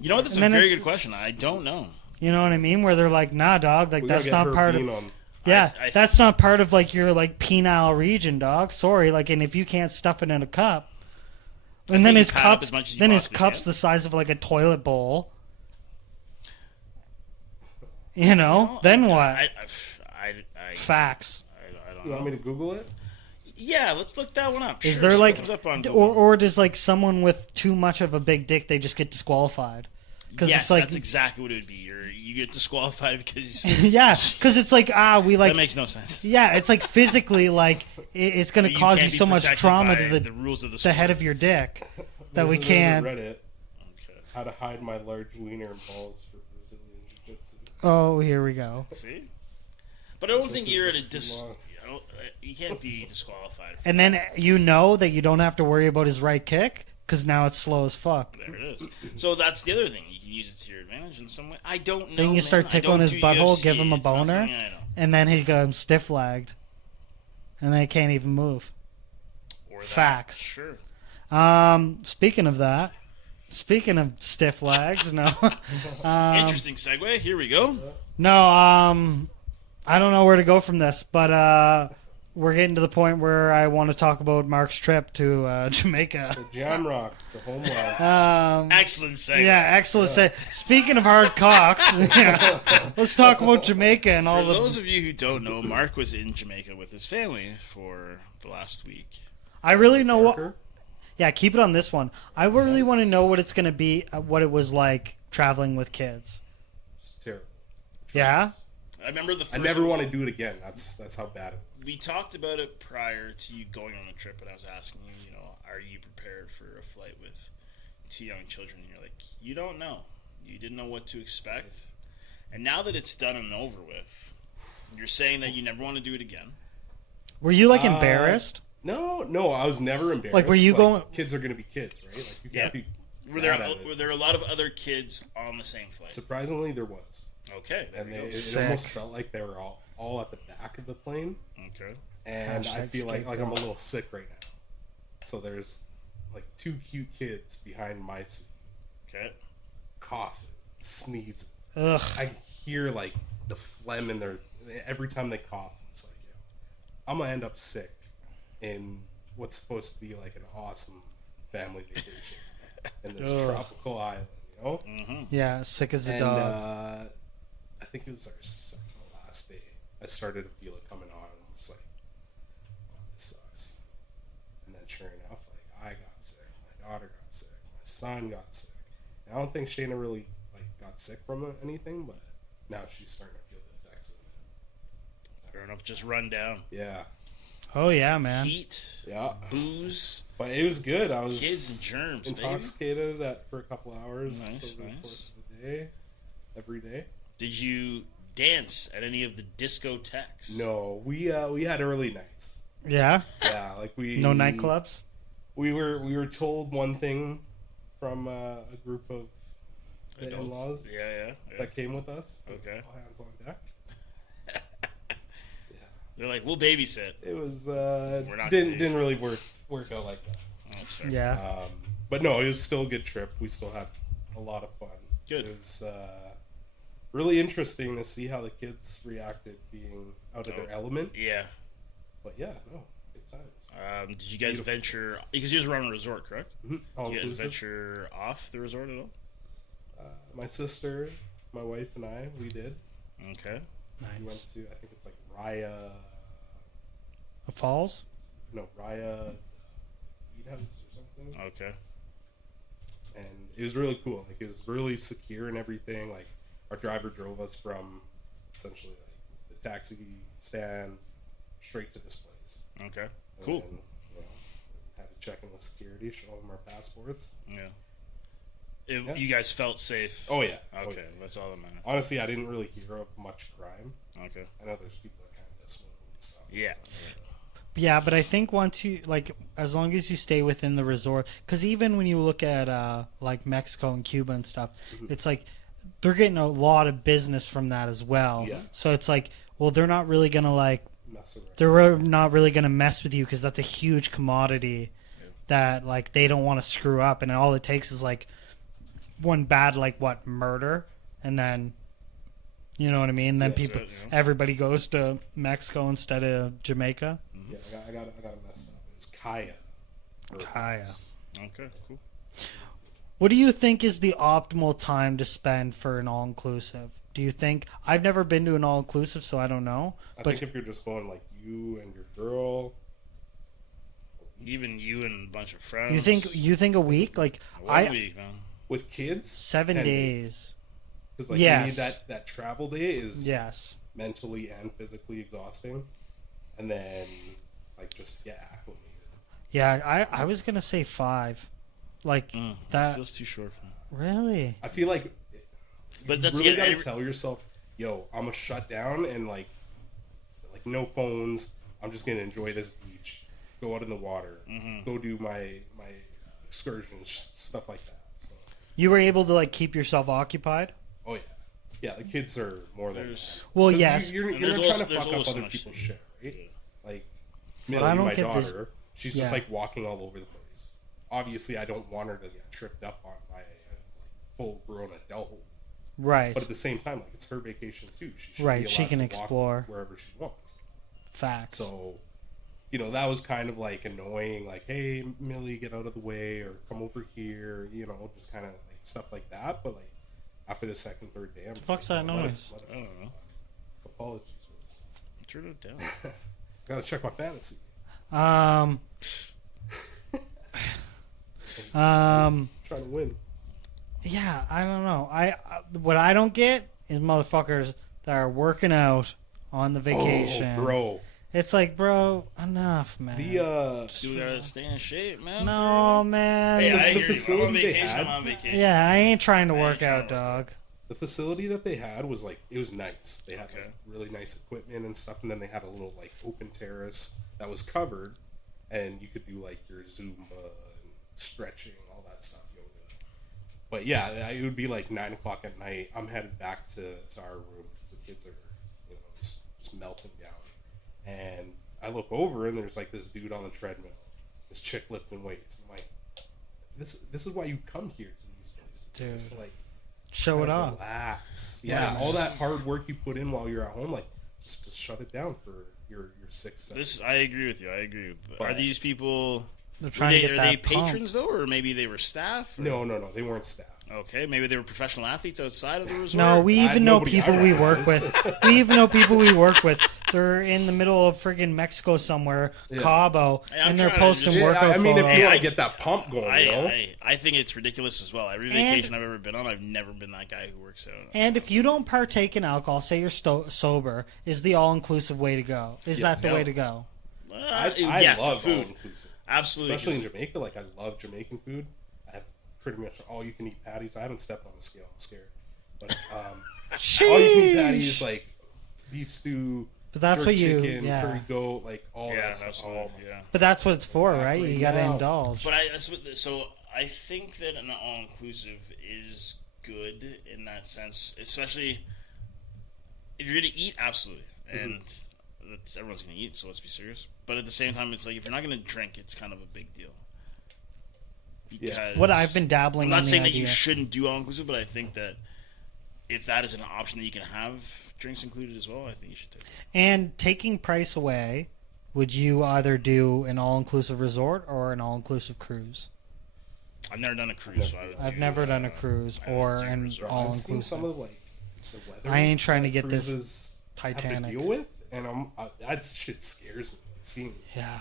You know what? That's a very good question. I don't know. You know what I mean? Where they're like, nah, dog, like We that's gotta get not part of. her bean on. Yeah, I that's not part of like your like penile region, dog. Sorry, like, and if you can't stuff it in a cup, and then you his pad up cups, as much as you then his possibly cup's can. the size of like a toilet bowl. You know, then what? I Facts. don't You know. want me to Google it? Yeah, let's look that one up. Is Sure, there see what like, comes up on or Google. or does like someone with too much of a big dick they just get disqualified? Because Yes, it's like, that's exactly what it would be. You get disqualified because yeah, because it's like we like that makes no sense. yeah, it's like physically like it's going to You cause can't you be so much protected trauma by to the rules of the the sport. head of your dick that we There's can't. a Reddit, Okay. how to hide my large wiener and balls for Brazilian Jiu-Jitsu. Oh, here we go. See, but I don't think you're at a Too long. you can't be disqualified. And then you know that you don't have to worry about his right kick because now it's slow as fuck. There it is. So that's the other thing. You can use it to your advantage in some way. I don't know. Then you man. start I tickling don't his do butthole, UFC. give him a It's not boner, something I know. and then he goes stiff lagged, and then he can't even move. Or that. Facts. Sure. Speaking of that, speaking of stiff legs, no, Interesting segue. Here we go. no, I don't know where to go from this, but we're getting to the point where I want to talk about Mark's trip to Jamaica. The Jam Rock, the homeland. Excellent segue. Yeah, excellent. Speaking of hard cocks, yeah, let's talk about Jamaica and all For the. those of you who don't know, Mark was in Jamaica with his family for the last week. I really know what. Parker? Yeah, keep it on this one. I really want to know what it's going to be, what it was like traveling with kids. It's terrible. Yeah? I remember the first I never want to do it again. That's how bad it was. We talked about it prior to you going on the trip, and I was asking you, are you prepared for a flight with two young children? And you're like, you don't know. You didn't know what to expect. And now that it's done and over with, you're saying that you never want to do it again. Were you, like, embarrassed? No, I was never embarrassed. Like, were you going- Kids are going to be kids, right? Like, you can't be. Were mad at it. there a lot of other kids on the same flight? Surprisingly, there was. Okay. There And we go. it Sick. almost felt like they were all at the back of the plane. Okay. And I Hashtag feel like I'm a scapegoat. little sick right now. So there's like two cute kids behind my seat, Okay. coughing, sneezing. Ugh. I hear like the phlegm in their every time they cough. It's like, I'm gonna end up sick in what's supposed to be like an awesome family vacation in this Ugh. tropical island, you know. Mm-hmm. Yeah, sick as a And dog. I think it was our second to last day. I started to feel it coming on, and I was like, oh, this sucks. And then sure enough, like I got sick, my daughter got sick, my son got sick. And I don't think Shayna really like got sick from anything, but now she's starting to feel the effects of it. Fair enough. Just run down. Yeah, Oh, yeah, man. Heat, yeah. booze, But it was good. I was kids and germs. Baby. intoxicated for a couple hours Nice, over nice. the course of the day, every day. Did you dance at any of the discotheques? No, we had early nights. Yeah? Yeah, like No nightclubs? We were told one thing from a group of the Adults? in-laws Yeah. that came with us. Okay. All hands on deck. They're like, we'll babysit. It was not didn't gonna really work out like that. That's fair. Yeah. But no, it was still a good trip. We still had a lot of fun. Good. It was really interesting to see how the kids reacted being out of their element. Yeah. But yeah, no, it's times. Did you guys Beautiful venture? place. Because you guys were on a resort, correct? All Did you guys inclusive. venture off the resort at all? My sister, my wife, and I, we did. Okay. We went Nice. to, I think it's like Raya. The falls? No, Raya Eat House or something. Okay. And it was really cool. Like, it was really secure and everything. Like, our driver drove us from essentially like the taxi stand straight to this place. Okay. And Cool. then, had to check in with security, show them our passports. Yeah. Yeah. You guys felt safe. Oh yeah. Okay, Oh, yeah. that's all that matters. Honestly, I didn't really hear of much crime. Okay. I know there's people that kind of smoke and stuff. Yeah. Yeah, but I think once you like, as long as you stay within the resort, because even when you look at like Mexico and Cuba and stuff, it's like they're getting a lot of business from that as well. Yeah. So it's like, well, they're not really gonna like, Mess around. they're not really gonna mess with you because that's a huge commodity that like they don't want to screw up, and all it takes is like one bad like murder, and then you know what I mean. Then Yeah, people, that's it, yeah. everybody goes to Mexico instead of Jamaica. Yeah, I got it messed up. It was Kaya. Kaya. Okay. Cool. What do you think is the optimal time to spend for an all-inclusive? Do you think I've never been to an all-inclusive, so I don't know. I But think if you're just going like you and your girl, Even you and a bunch of friends. you think a week? Like One week, man. with kids, 7 10 days. Because like Yes. you need that travel day is Yes. mentally and physically exhausting, and then like just get acclimated. Yeah, I was gonna say 5. Like That that. feels too short for me. Really? I feel like, But you that's really it, gotta every- tell yourself, yo, I'm gonna shut down and like no phones. I'm just gonna enjoy this beach, go out in the water, go do my excursions, stuff like that. So, You were able to like keep yourself occupied? oh yeah, yeah. The kids are more than There's- that. Well, 'Cause yes. You're And not there's trying also- to there's fuck up also other much- people's shit, right? Like But Millie, I don't my get this- daughter, she's Yeah. just like walking all over the place. Obviously, I don't want her to get tripped up on by a full-grown adult. Right. But at the same time, like it's her vacation too. She should Right, be she allowed can to walk explore. wherever she wants. Facts. So, that was kind of like annoying. Like, hey, Millie, get out of the way, or come over here. Just kind of like stuff like that. But like after the second, third day, I'm just fuck's like, that let it- noise? let it- I don't know. Apologies. Turn it down. Gotta check my fantasy. Um, Trying to win. yeah, I don't know. What I don't get is motherfuckers that are working out on the vacation. Oh, bro. It's like, bro, enough, man. The You gotta stay in shape, man. No, man. Hey, I the hear you. I'm on facility they vacation. had- I'm on vacation. Yeah, I ain't trying to I ain't work trying out, to work dog. the facility that they had was like, it was nice. They had Okay. like really nice equipment and stuff, and then they had a little like open terrace that was covered, and you could do like your Zumba and stretching, all that stuff, yoga. But yeah, it would be like 9 o'clock at night. I'm headed back to our room because the kids are just melting down, and I look over and there's like this dude on the treadmill, this chick lifting weights. I'm like, this is why you come here to these places, just Dude. to like Show it kind of off. relax. Yeah, all that hard work you put in while you're at home, like just shut it down for your 6 7. I agree with you. I agree. But are But- these people? They're trying to get are that they pump. patrons though, or maybe they were staff? Or- No, they weren't staff. Okay, maybe they were professional athletes outside of the resort. No, we I- even know nobody I people we work with. recognize. We even know people we work with. They're in the middle of friggin' Mexico somewhere, Yeah. Cabo, Hey, I'm and they're trying to posting just- workout I mean, if photos. you I- want to get that pump going, I think it's ridiculous as well. Every And- vacation I've ever been on, I've never been that guy who works out. And if you don't partake in alcohol, say you're sober, is the all-inclusive way to go? Is Yes. that the No. way to go? I yeah, love food. all-inclusive. Absolutely. Especially in Jamaica. Like, I love Jamaican food. I have pretty much all-you-can-eat patties. I haven't stepped on the scale. I'm scared. But all-you-can-eat patties, Sheesh. like beef stew, But that's jerk what you- chicken, yeah. curry goat, like all Yeah, that stuff. absolutely. Oh, my Yeah. But that's what it's for, right? Exactly. You got to Yeah. indulge. But so I think that an all-inclusive is good in that sense, especially if you're going to eat, absolutely. And everyone's going to eat, so let's be serious. But at the same time, it's like if you're not going to drink, it's kind of a big deal. Because What I've been dabbling I'm not on the saying that you idea. shouldn't do all-inclusive, but I think that if that is an option that you can have drinks included as well, I think you should take it. And taking price away, would you either do an all-inclusive resort or an all-inclusive cruise? I've never done a cruise, so I would I've do, never done a cruise I would or do an resort. I've seen some all-inclusive. of like the weather. I ain't trying to that get this cruises have to Titanic. deal with, and that shit scares me. Like, seeing Yeah.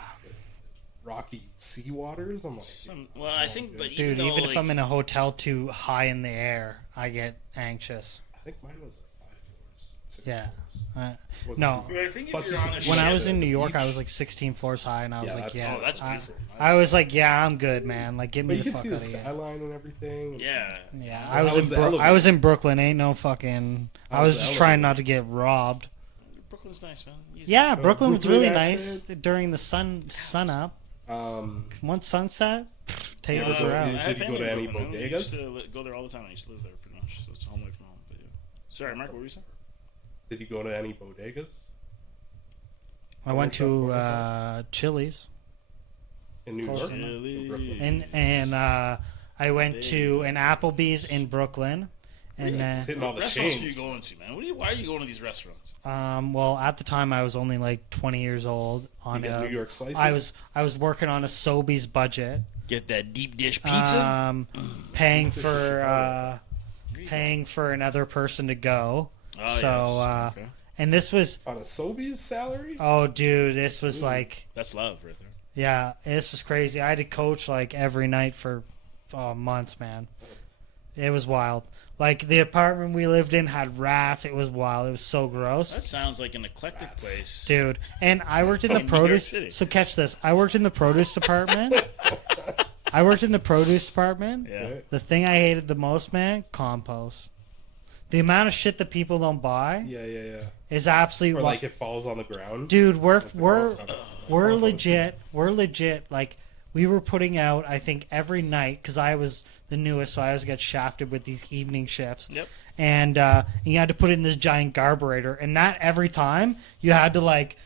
rocky sea waters, I'm like, Well, I think, but Dude, though, even like, if I'm in a hotel too high in the air, I get anxious. I think mine was like 5 floors, 6 Yeah. floors. Uh, Wasn't no. too But I think if Plus you're you on could a see When I ship- was in the New York, I beach. was like 16 floors high, and I was Yeah, like, that's- yeah. oh, that's I- beautiful. I was like, yeah, I'm good, man. Like, get But me you the can fuck see out the of here. skyline and everything. Yeah. Yeah, How was the I elevator? was in Brooklyn. Ain't no fucking. I How was was the just trying elevator? not to get robbed. Brooklyn's nice, man. Easy. Yeah, Brooklyn was Brooklyn really accent. nice during the sun up. Once sunset, take Yeah, us so around. you- I have Did you go family to in any Brooklyn, man. I bodegas? used to go there all the time. I used to live there pretty much, so it's home away from home. But yeah. Sorry, Mark, what were you saying? Did you go to any bodegas? I went to Chili's, In New Close York? enough. In Brooklyn? and I went to an Applebee's in Brooklyn, and It's hitting all the Restaurants are you chains. going to, man? Why are you going to these restaurants? well, at the time I was only like 20 years old. On You get a, New York slices? I was working on a Sobeys budget, Get that deep dish pizza. paying This is for Chicago. paying for another person to go. Oh, so yes. Okay. and this was On a Sobeys salary? oh dude, this was Ooh. like That's love right there. yeah, this was crazy. I had to coach like every night for months, man. It was wild. Like the apartment we lived in had rats. It was wild. It was so gross. That sounds like an eclectic Rats. place. Dude, and I worked in the In New York produce. City. So catch this. I worked in the produce department. I worked in the produce department. Yeah. Right? The thing I hated the most, man, compost. The amount of shit that people don't buy Yeah. is absolutely Or like it falls on the ground. dude. We're That's the we're compost. we're Compost. legit. We're legit. Like we were putting out, I think every night because I was the newest, so I always got shafted with these evening shifts. Yep. And you had to put it in this giant carburetor, and that every time you had to like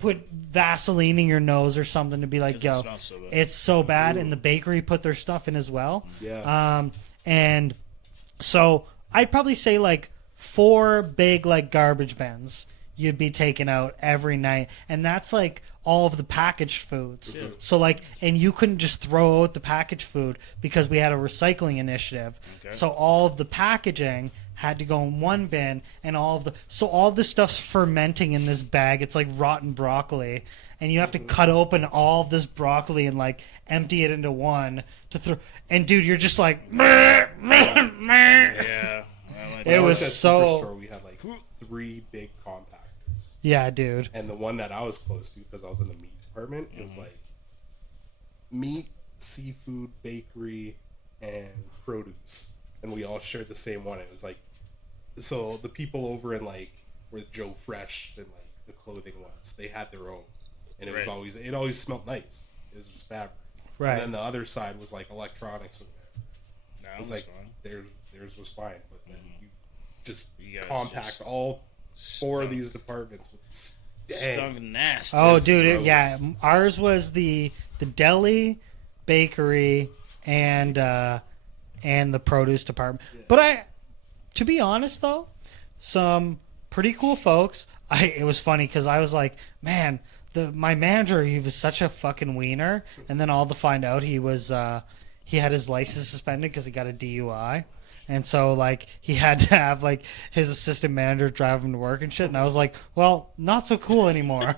put Vaseline in your nose or something to be like, 'Cause it yo, smells so bad. it's so bad. Ooh. And the bakery put their stuff in as well. Yeah. And so I'd probably say like 4 big like garbage bins you'd be taking out every night, and that's like all of the packaged foods. Yeah. So like, and you couldn't just throw out the packaged food because we had a recycling initiative. Okay. So all of the packaging had to go in one bin, and all of the stuff's fermenting in this bag. It's like rotten broccoli, and you have to cut open all of this broccoli and like empty it into one to throw. And dude, you're just like, Yeah. It When I was worked at so- Superstore, we had like 3 big compactors. yeah, dude. And the one that I was close to, because I was in the meat department, it was like meat, seafood, bakery, and produce. And we all shared the same one. It was like, so the people over in like where Joe Fresh and like the clothing was, they had their own. And it always smelled nice. It was just fabric. Right. And then the other side was like electronics or whatever. No, It's that's like fine. theirs was fine, but then you just You guys compact just all 4 of stunk. these departments with dang. Stunk nasty. Oh, It's dude, gross. yeah. Ours was the deli, bakery, and the produce department. But to be honest though, some pretty cool folks. It was funny because I was like, man, my manager, he was such a fucking wiener, and then all to find out he had his license suspended because he got a DUI. And so, like, he had to have, like, his assistant manager drive him to work and shit. And I was like, well, not so cool anymore.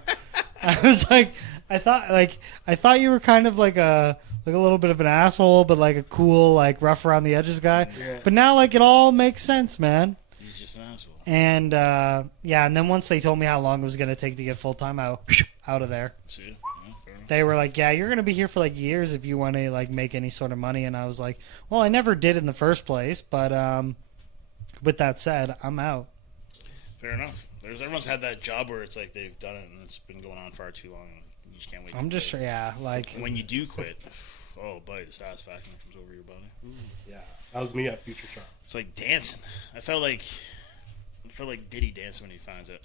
I was like, I thought you were kind of like a little bit of an asshole, but like a cool, like, rough around the edges guy. Yeah. But now, like, it all makes sense, man. He's just an asshole. And, yeah, and then once they told me how long it was going to take to get full-time, out of there. See? Yeah, fair enough. They were like, yeah, you're going to be here for like years if you want to like make any sort of money. And I was like, well, I never did in the first place. But with that said, I'm out. Fair enough. Everyone's had that job where it's like they've done it and it's been going on far too long. And you just can't wait. I'm to just, quit. yeah, like, And when you do quit, oh, buddy, the satisfaction that comes over your body. Yeah, that was me at Future Shop. It's like dancing. I felt like Diddy dancing when he finds it.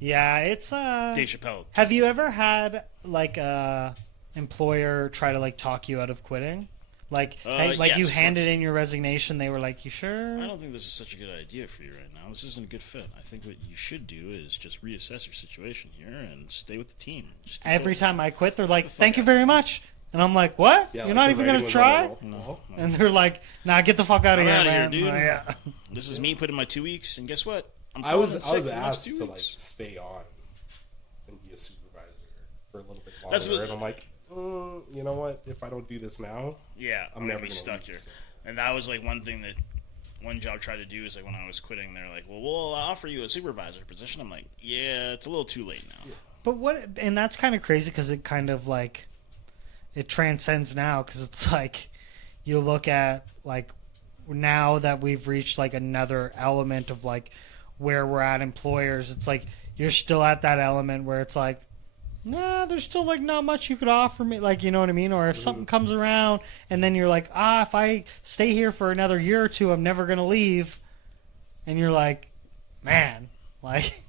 yeah, it's, Dave Chappelle. have you ever had like a employer try to like talk you out of quitting? Like, hey, like yes, you of handed course. in your resignation, they were like, "You I sure?" don't think this is such a good idea for you right now. This isn't a good fit. I think what you should do is just reassess your situation here and stay with the team. Just keep Every going. time I quit, they're like, the fuck "Thank you out. very much," and I'm like, "What? Yeah, You're like not the even writing gonna was on the try?" wall. No. And they're like, "Nah, get the fuck out of I'm here, outta here, man." dude. Yeah. This is me putting my 2 weeks, and guess what? I'm I was calling in I sick was for the next asked 2 to like weeks. stay on and be a supervisor for a little bit That's longer, what- and I'm like, you know what? If I don't do this now, Yeah, I'm I'm never gonna be gonna stuck leave, here. so. And that was like one thing that one job tried to do is like when I was quitting, they're like, "Well, we'll offer you a supervisor position." I'm like, "Yeah, it's a little too late now." But what? And that's kind of crazy because it kind of like it transcends now because it's like you look at like now that we've reached like another element of like where we're at employers. It's like you're still at that element where it's like, nah, there's still like not much you could offer me, like, you know what I mean? Or if something comes around and then you're like, if I stay here for another year or two, I'm never gonna leave, and you're like, man, like.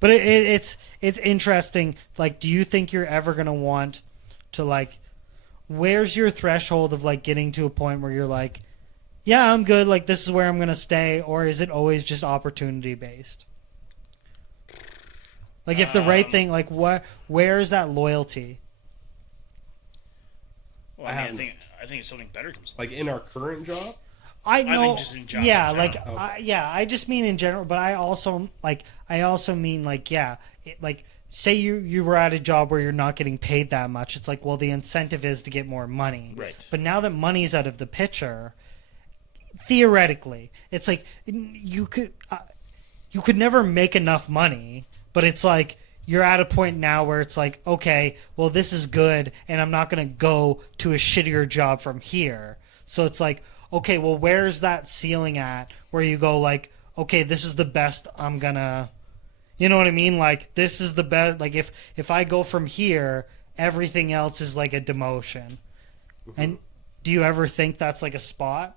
But it's interesting. Like, do you think you're ever gonna want to like? Where's your threshold of like getting to a point where you're like, yeah, I'm good. Like, this is where I'm gonna stay, or is it always just opportunity based? Like, if the right thing, like, where is that loyalty? Well, I think if something better comes along. like in our current job, I know, think just in jobs yeah, in like, general. I just mean in general, but I also mean like, yeah, like, say you were at a job where you're not getting paid that much. It's like, well, the incentive is to get more money, Right. But now that money's out of the picture, theoretically, it's like you could never make enough money, but it's like you're at a point now where it's like, okay, well, this is good, and I'm not going to go to a shittier job from here. So it's like, okay, well, where's that ceiling at where you go like, okay, this is the best I'm gonna, you know what I mean? Like, this is the best. Like, if I go from here, everything else is like a demotion. And do you ever think that's like a spot?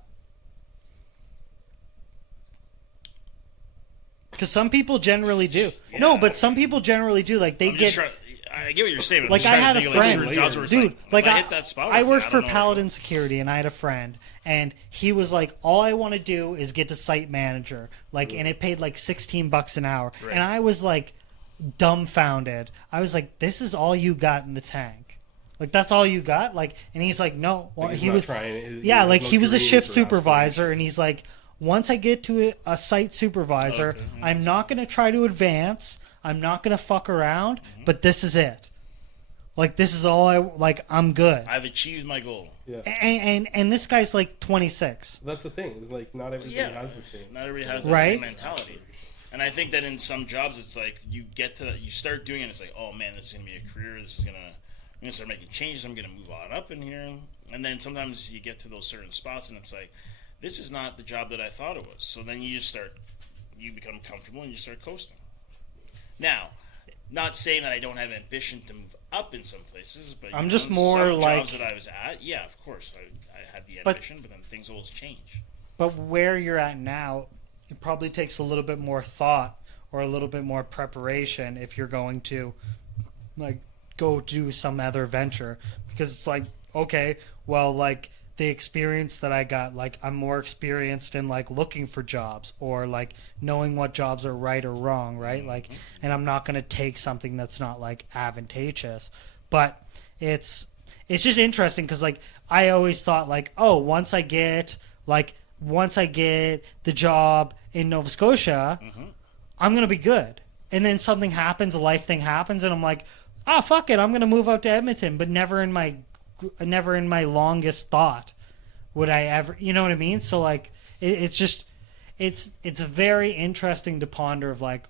Because some people generally do. Yeah. No, but some people generally do. Like, they I'm get. just I get what you're saying. But I'm Like, just I trying had to a think of, like, friend, certain jobs where it's dude. Like, if I hit that spot, I it's worked like, for don't know. Paladin Security, and I had a friend, and he was like, "All I want to do is get to site manager." Like, and it paid like $16 an hour, Right. and I was like, dumbfounded. I was like, "This is all you got in the tank? Like, that's all you got?" Like, and he's like, "No." Well, like, he's he not was trying. yeah, has like no he was a dreams shift or supervisor, aspirations. and he's like, once I get to a site supervisor, Okay, yeah. I'm not going to try to advance. I'm not going to fuck around, but this is it. Like, this is all I'm good. I've achieved my goal. Yeah, And this guy's like 26. that's the thing. Is like not everybody has the same. Not everybody has that Right. same mentality. And I think that in some jobs, it's like you get to you start doing it. It's like, oh man, this is gonna be a career. I'm gonna start making changes. I'm gonna move on up in here. And then sometimes you get to those certain spots, and it's like, this is not the job that I thought it was. So then you become comfortable and you start coasting. Now, not saying that I don't have ambition to move up in some places, but I'm just in more some like- jobs that I was at. Yeah, of course, I had the But- ambition, but then things always change. But where you're at now, it probably takes a little bit more thought or a little bit more preparation if you're going to like go do some other venture, because it's like, okay, well, like the experience that I got, like I'm more experienced in like looking for jobs or like knowing what jobs are right or wrong, right? Like, and I'm not going to take something that's not like advantageous. But it's just interesting because like I always thought like, oh, once I get the job in Nova Scotia, I'm going to be good. And then something happens, a life thing happens, and I'm like, oh, fuck it, I'm going to move out to Edmonton. But never in my longest thought would I ever, you know what I mean? So like, it's very interesting to ponder of like,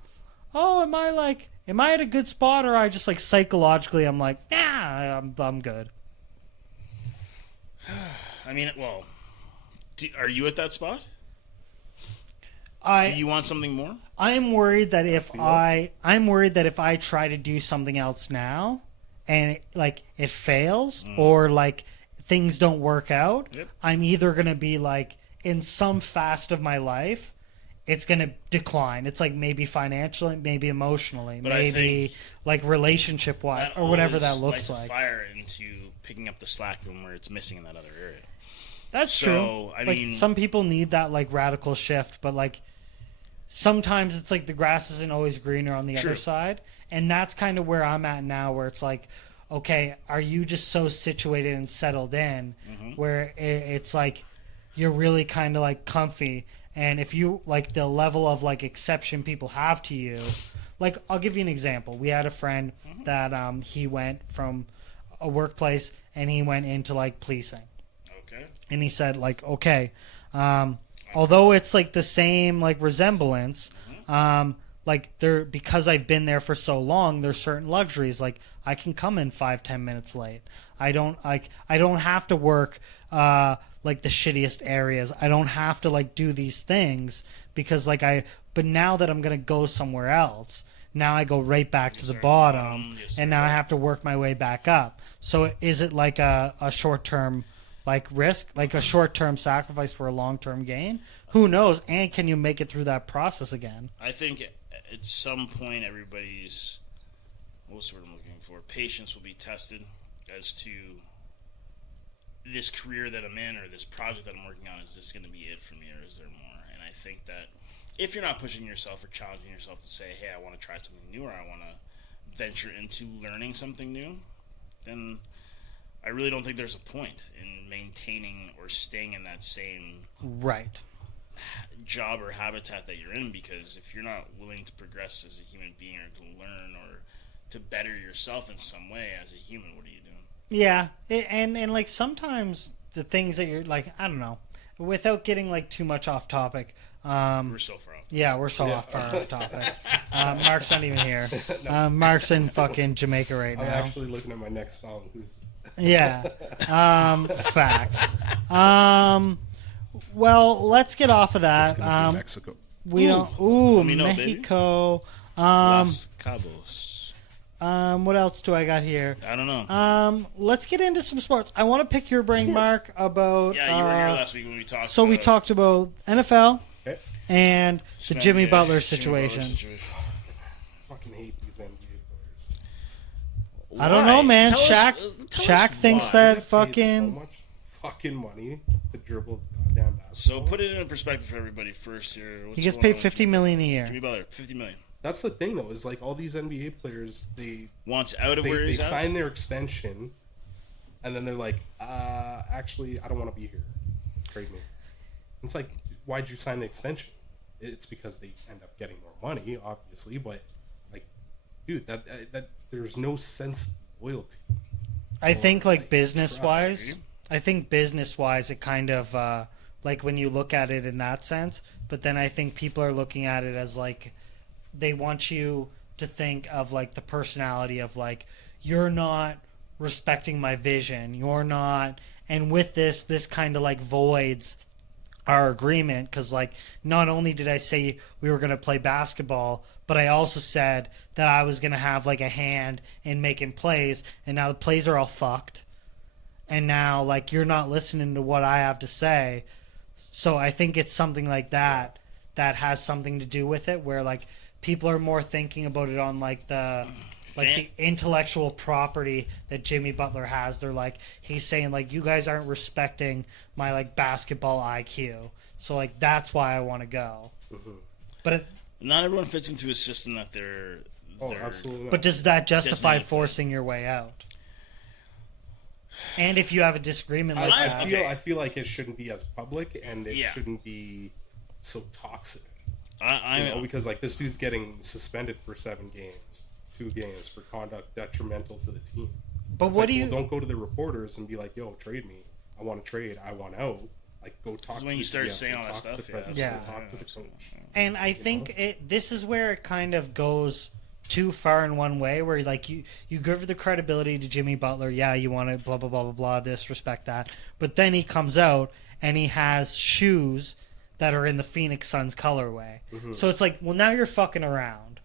oh, am I at a good spot, or I just like psychologically I'm like, nah, I'm good. I mean, well, are you at that spot? Do I you want something more? I'm worried that if I try to do something else now and it fails or like things don't work out, Yep. I'm either going to be like in some fast of my life it's going to decline. It's like maybe financially, maybe emotionally, But I maybe think like relationship wise, that or whatever that always looks lights a like. fire into picking up the slack when where it's missing in that other area. That's So, true. I Like mean- some people need that like radical shift, but like sometimes it's like the grass isn't always greener on the True. other side, and that's kind of where I'm at now, where it's like, okay, are you just so situated and settled in where it's like you're really kind of like comfy, and if you like the level of like exception people have to you, like I'll give you an example. We had a friend that he went from a workplace and he went into like policing. Okay. And he said like, okay, although it's like the same like resemblance, like there, because I've been there for so long, there's certain luxuries. Like I can come in 5-10 minutes late. I don't have to work like the shittiest areas. I don't have to like do these things because like but now that I'm gonna go somewhere else, now I go right back to the bottom, and now I have to work my way back up. So is it like a short term like risk, like a short-term sacrifice for a long-term gain? Who knows? And can you make it through that process again? I think at some point everybody's, what's the word I'm looking for, patience will be tested as to this career that I'm in or this project that I'm working on. Is this going to be it for me, or is there more? And I think that if you're not pushing yourself or challenging yourself to say, hey, I want to try something new, or I want to venture into learning something new, then I really don't think there's a point in maintaining or staying in that same Right. job or habitat that you're in, because if you're not willing to progress as a human being or to learn or to better yourself in some way as a human, what are you doing? Yeah, and like sometimes the things that you're like, I don't know, without getting like too much off topic. We're so far off. Yeah, we're so far off topic. Mark's not even here. Mark's in fucking Jamaica right I'm now. actually looking at my next song. Yeah. Facts. Well, let's get off of that. It's gonna be Mexico. We don't. Ooh, Let me know, baby. Mexico. Los Cabos. What else do I got here? I don't know. Let's get into some sports. I want to pick your brain, Sports. Mark, about. Yeah, you were here last week when we talked. So we talked about NFL Okay. and the Jimmy NBA, Butler Jimmy situation. Fucking hate these NBA players. I don't know, man. Tell us- Shaq tell us thinks why. that Paid fucking. so much fucking money to dribble goddamn basketball. So put it in perspective for everybody first here. What's He gets going paid on with $50 million a year. Jimmy Butler, $50 million. That's the thing, though, is like all these NBA players, they Wants out of where he's at. sign their extension, and then they're like, actually, I don't want to be here. Trade me. It's like, why'd you sign the extension? It's because they end up getting more money, obviously, but like, dude, that there's no sense of loyalty. I think like business trust. wise, it kind of like when you look at it in that sense. But then I think people are looking at it as like they want you to think of like the personality of like you're not respecting my vision. You're not, and with this kind of like voids our agreement, because like not only did I say we were going to play basketball, but I also said that I was going to have like a hand in making plays, and now the plays are all fucked, and now like you're not listening to what I have to say. So I think it's something like that that has something to do with it, where like people are more thinking about it on like the intellectual property that Jimmy Butler has. They're like, he's saying like, you guys aren't respecting my like basketball IQ, so like that's why I want to go. Mm-hmm. But Not everyone fits into a system that they're. Absolutely not. but does that justify Designated forcing your way out? And if you have a disagreement like that, I feel like it shouldn't be as public, and it shouldn't be so toxic. I You know, because like this dude's getting suspended for 2 games for conduct detrimental to the team. but It's what like, do you? well, don't go to the reporters and be like, "Yo, trade me. I want to trade. I want out." Like, go talk. Because to when you the start GM, saying go all that talk to the stuff, president, yeah. go talk to the coach. And I think this is where it kind of goes too far in one way, where like you give the credibility to Jimmy Butler. Yeah, you want to blah blah blah blah blah this, respect that, but then he comes out and he has shoes that are in the Phoenix Suns colorway. Mm-hmm. So it's like, well, now you're fucking around.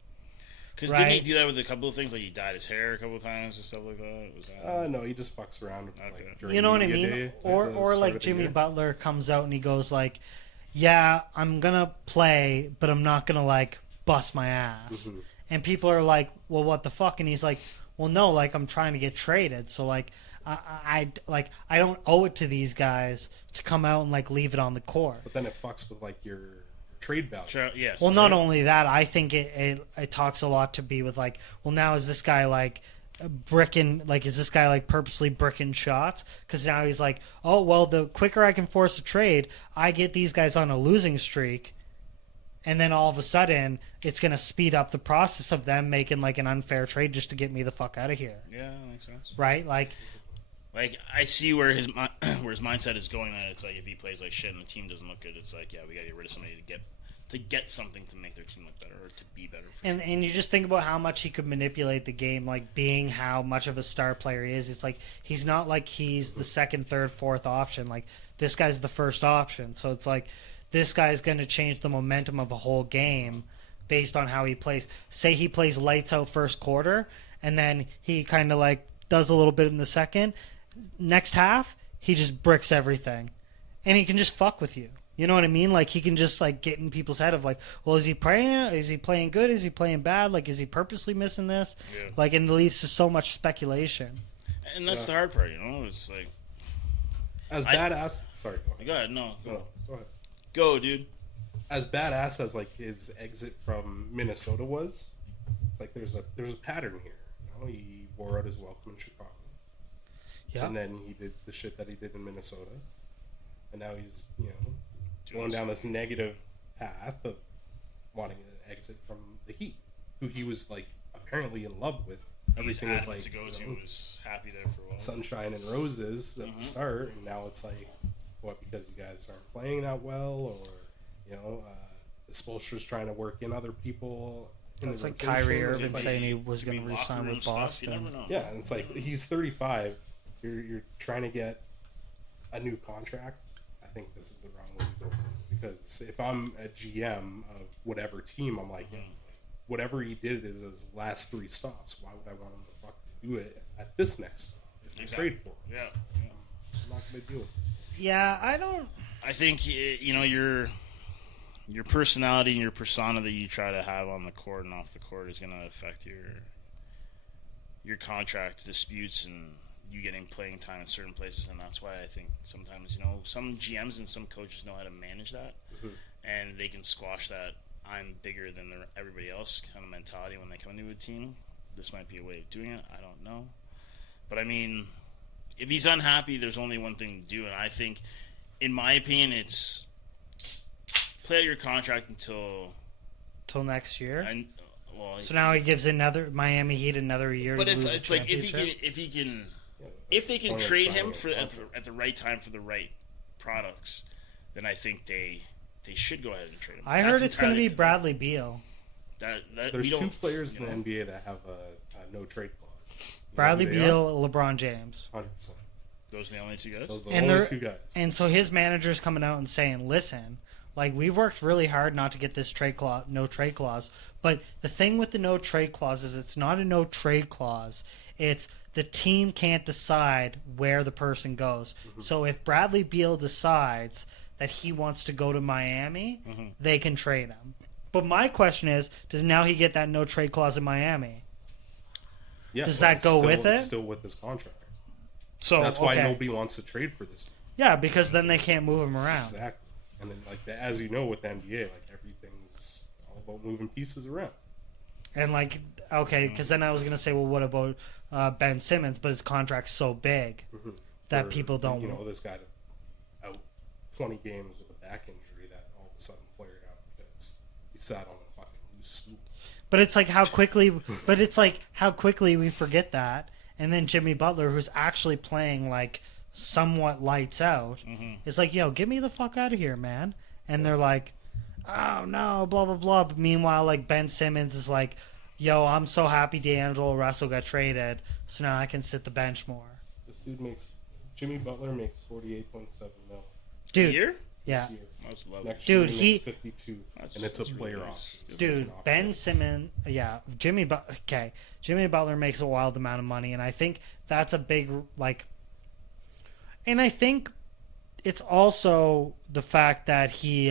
Because right? didn't he do that with a couple of things? Like he dyed his hair a couple of times and stuff like that? Was that... No, he just fucks around. Okay. Like, during You know what I media mean? day, Or at the or start like of the Jimmy year. Butler comes out and he goes like, yeah, I'm gonna play, but I'm not gonna like bust my ass. Mhm. And people are like, well, what the fuck? And he's like, well, no, like I'm trying to get traded, so like I don't owe it to these guys to come out and like leave it on the court. But then it fucks with like your trade value. Sure, yes. Well, not only that, I think it talks a lot to be with like, well, now is this guy like bricking, like is this guy like purposely bricking shots? Because now he's like, oh well, the quicker I can force a trade, I get these guys on a losing streak, and then all of a sudden it's gonna speed up the process of them making like an unfair trade just to get me the fuck out of here, Yeah, that makes sense. right? Like, I see where his where his mindset is going at. It's like if he plays like shit and the team doesn't look good, it's like, yeah, we got to get rid of somebody to get something to make their team look better or to be better. and you just think about how much he could manipulate the game, like being how much of a star player he is. It's like he's not like he's the second, third, fourth option. Like this guy's the first option. So it's like this guy's going to change the momentum of a whole game based on how he plays. Say he plays lights out first quarter, and then he kind of like does a little bit in the second. Next half, he just bricks everything, and he can just fuck with you. You know what I mean? Like he can just like get in people's head of like, well, is he playing? Is he playing good? Is he playing bad? Like, is he purposely missing this? Yeah. Like, and it leads to so much speculation. And that's the hard part, you know. It's like, As badass. Sorry, go ahead. go ahead, no, No, go ahead. go, dude. As badass as like his exit from Minnesota was, it's like there's a pattern here. You know, he wore out his welcome in Chicago. Yeah. And then he did the shit that he did in Minnesota. And now he's, going down this negative path of wanting to exit from the Heat, who he was, like, apparently in love with. Everything was, like, to go to, was happy there for a while. sunshine and roses at the start. And now it's like, what, because you guys aren't playing that well? Or, Spoelstra's trying to work in other people. It's like rotation. Kyrie It's Irving like- saying he was going to Locker resign room with stuff, you never Boston. know. Yeah, and it's like he's 35. You're trying to get a new contract. I think this is the wrong way to go. Because if I'm a GM of whatever team, I'm like, whatever he did is his last 3 stops. Why would I want him to fucking do it at this next stop? If I Exactly. trade for him. Yeah. I'm not going to do it. Yeah, I don't. I think your personality and your persona that you try to have on the court and off the court is going to affect your contract disputes and you getting playing time in certain places, and that's why I think sometimes some GMs and some coaches know how to manage that, and they can squash that I'm bigger than everybody else kind of mentality when they come into a team. This might be a way of doing it. I don't know, but I mean, if he's unhappy, there's only one thing to do, and I think, in my opinion, it's play out your contract until Next year. So now he gives Miami Heat another year. But to if lose it's the like if they can trade him at the right time for the right products, then I think they should go ahead and trade him. I heard it's going to be Bradley Beal. There's 2 players in the NBA that have a no trade clause. Bradley Beal, LeBron James. 100%. Those are the only 2 guys. Those are the And only 2 guys. And so his manager's coming out and saying, listen, like, we've worked really hard not to get this no trade clause. But the thing with the no trade clause is it's not a no trade clause. It's the team can't decide where the person goes. So if Bradley Beal decides that he wants to go to Miami, they can trade him. But my question is, does now he get that no trade clause in Miami? Yeah, Does but that it's go still- with it's it? still with his contract. So That's why okay. nobody wants to trade for this. Yeah, because then they can't move him around. Exactly. And then, like, as you know, with the NBA, like, everything's all about moving pieces around. And like, okay, because then I was gonna say, well, what about Ben Simmons? But his contract's so big that Or, people don't. this guy out 20 games with a back injury that all of a sudden flared out because he sat on a fucking loose stool. But it's like how quickly. But it's like how quickly we forget that, and then Jimmy Butler, who's actually playing like somewhat lights out, is like, yo, get me the fuck out of here, man. And they're like, oh no, blah blah blah. But meanwhile, like Ben Simmons is like, yo, I'm so happy D'Angelo Russell got traded, so now I can sit the bench more. This dude Jimmy Butler makes $48.7 million Dude, A year? yeah. this year. That's lovely. Next Dude, year he- makes 52, and it's a that's player really option. It's Dude, an option. Ben Simmons, yeah, Jimmy Butler makes a wild amount of money, and I think that's a big, like, and I think it's also the fact that he.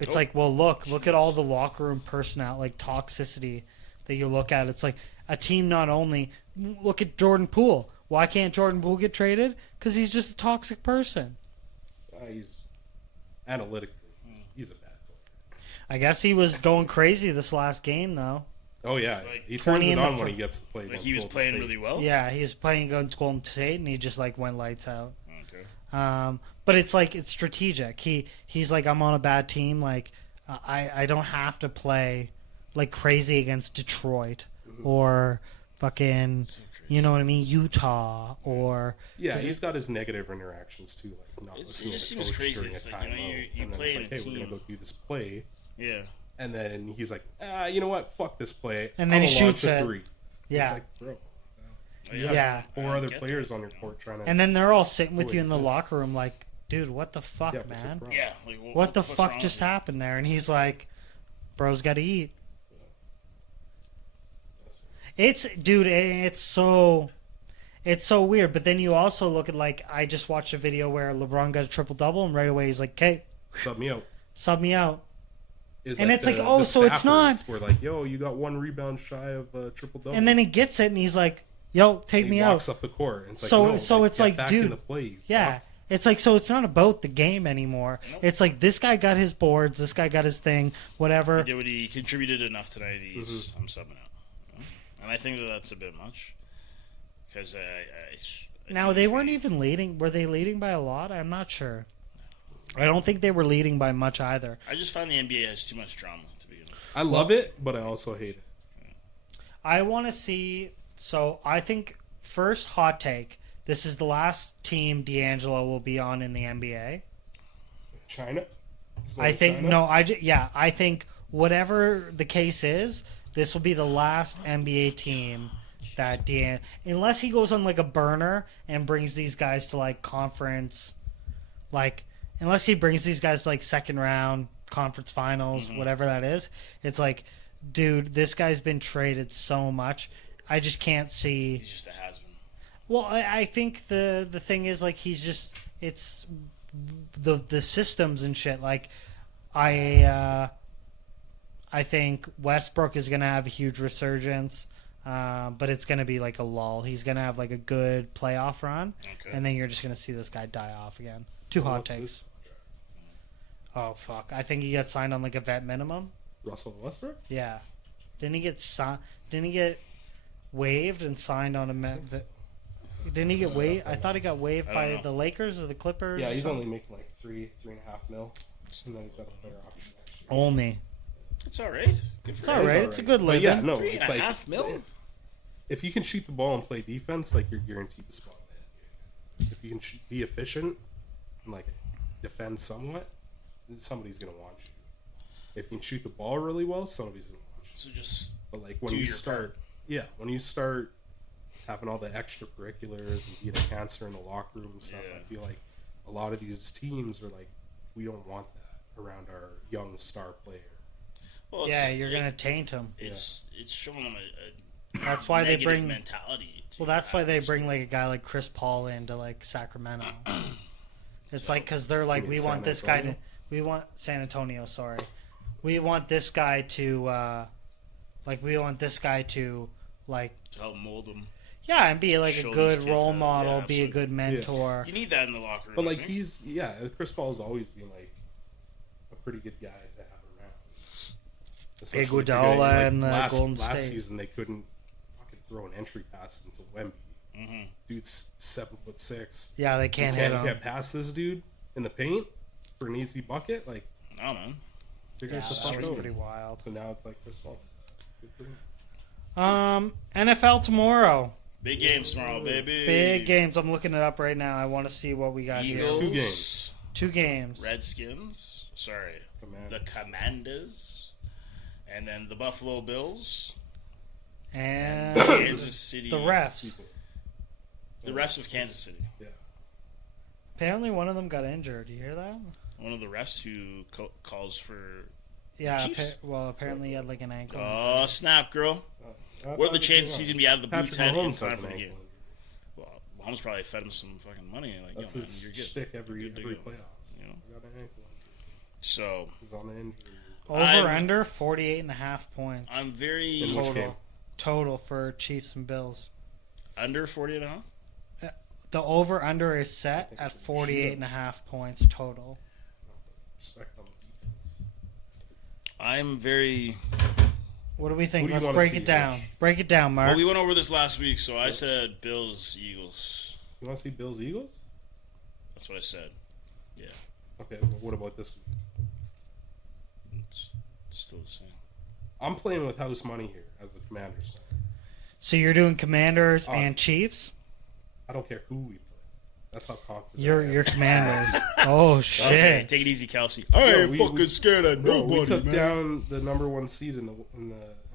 It's like, well, look at all the locker room personnel, like toxicity that you look at. It's like a team not only look at Jordan Poole. Why can't Jordan Poole get traded? Because he's just a toxic person. He's analytically, he's a bad player. I guess he was going crazy this last game, though. Oh yeah, Like, he 20 turns it in the on fir- when he gets to play. Like against he was Golden playing State. really well. Yeah, he was playing against Golden State, and he just like went lights out. Okay. But it's like it's strategic. He's like, I'm on a bad team. Like I don't have to play like crazy against Detroit or fucking you know what I mean, Utah or Yeah, he's got his negative interactions too, like not It listening just to seems coach crazy. during a It's like, timeout, you and then play it's in like, a hey, we're gonna team. go do this play, Yeah. and then he's like, you know what, fuck this play, And then I'm he gonna launch shoots a it. three. Yeah. It's like, bro, you have Yeah. four other Get players on your court trying to. and then they're all sitting with you in the Coexist. locker room like, dude, what the fuck, Yeah, what's the man? problem? Yeah. Like, What the what's fuck wrong just with you? happened there? And he's like, bro's got to eat. It's so weird. But then you also look at like I just watched a video where LeBron got a triple double, and right away he's like, "Okay, Sub me out. sub me out." Is And it's like, the oh, so it's not- staffers were like, yo, you got one rebound shy of a triple double, And then he gets it, and he's like, "Yo, take he me walks out." up the court. And it's like, So- no, so it's get like, back dude, in the play, you Yeah. fuck. It's like, so it's not about the game anymore. It's like this guy got his boards, this guy got his thing, whatever. He did what he contributed enough tonight. I'm subbing out, and I think that's a bit much because I Now think they if weren't you- even leading. Were they leading by a lot? I'm not sure. I don't think they were leading by much either. I just find the NBA has too much drama to begin with. I love it, but I also hate it. I want to see. So I think first hot take. This is the last team D'Angelo will be on in the NBA. China. I think no. I think whatever the case is, this will be the last NBA team that unless he goes on like a burner and brings these guys to like conference, like unless he brings these guys to like second round conference finals, whatever that is. It's like, dude, this guy's been traded so much. I just can't see. He's just a has-been. Well, I think the thing is like it's the systems and shit. Like I think Westbrook is gonna have a huge resurgence, but it's gonna be like a lull. He's gonna have like a good playoff run, Okay. and then you're just gonna see this guy die off again. Two hot What's takes. this? Oh fuck! I think he got signed on like a vet minimum. Russell Westbrook? Yeah, didn't he get Didn't he get waived and signed on a? Didn't he get waived? I thought he got waived I by don't know. the Lakers or the Clippers. Yeah, or he's something. only making like 3.5 mil, and then he's got a player option next year. Only. It's all right. Good for It's all him. right. It's a good But living. yeah, no, Three it's and a like half mil? if you can shoot the ball and play defense, like you're guaranteed the spot. If you can be efficient and like defend somewhat, somebody's gonna want you. If you can shoot the ball really well, somebody's gonna want you. So just But like when Do you your start, when you start having all the extracurriculars and being a cancer in the locker room and stuff, Yeah. I feel like a lot of these teams are like, we don't want that around our young star player. well, Yeah, it's- you're gonna taint him. It's showing them a That's why they negative bring. mentality. to Well, that's why they atmosphere. bring like a guy like Chris Paul into like Sacramento. It's like because they're like, You we mean want San this guy to. Antonio? We want San Antonio. Sorry, we want this guy to. We want this guy to like. to help mold them. Yeah, and be like Show a these good kids role how- model, yeah, be a absolutely. good mentor. You need that in the locker room. But I like think. Chris Paul's always been like a pretty good guy to have around. Especially if you're Iguodala getting, and the Golden last State. season they couldn't fucking throw an entry pass into Wemby. Mhm. Dude's 7'6". Yeah, they can't hit him. Can't pass this dude in the paint for an easy bucket. Like, I don't know. figure Yeah, out the that fuck was out. pretty wild. So now it's like Chris Paul. Good for him. NFL tomorrow. Big games tomorrow, baby. Big games. I'm looking it up right now. I want to see what we got Eagles, here. Two games. 2 games. Redskins. Sorry, Commanders. the Commanders, and then the Buffalo Bills, And Kansas City. the refs. People. The refs of Kansas City. Yeah. Apparently, one of them got injured. You hear that? One of the refs who calls for. Yeah. Chiefs? Apparently, he had like an ankle. Oh snap, girl! What are the chances he's gonna be out of the Patrick booth head in Mahomes time has for an the game? ankle. Well, Mahomes probably fed him some fucking money. Like, That's yo, man, his you're good. shtick every You're good to go. playoffs. You know? I got an ankle injury. So He's on the injury. Over under 48.5 points. I'm very In which game? Total for Chiefs and Bills. under 40.5. The over under is set think at it's gonna shoot 48.5 points total. Respect on the defense. I'm very. What do we think? Who do you Let's wanna break see, it down. Rich? Break it down, Mark. Well, we went over this last week, so I said Bills, Eagles. You want to see Bills Eagles? That's what I said. Okay, but what about this week? It's still the same. I'm playing with house money here as the Commanders fan. So you're doing Commanders Oh. and Chiefs? I don't care who we play. That's how confident I am. You're Commanders. Oh shit! Okay, take it easy, Kelsey. I Bro, ain't we- fucking we- scared of Bro, nobody, we took man. down the number 1 seed in the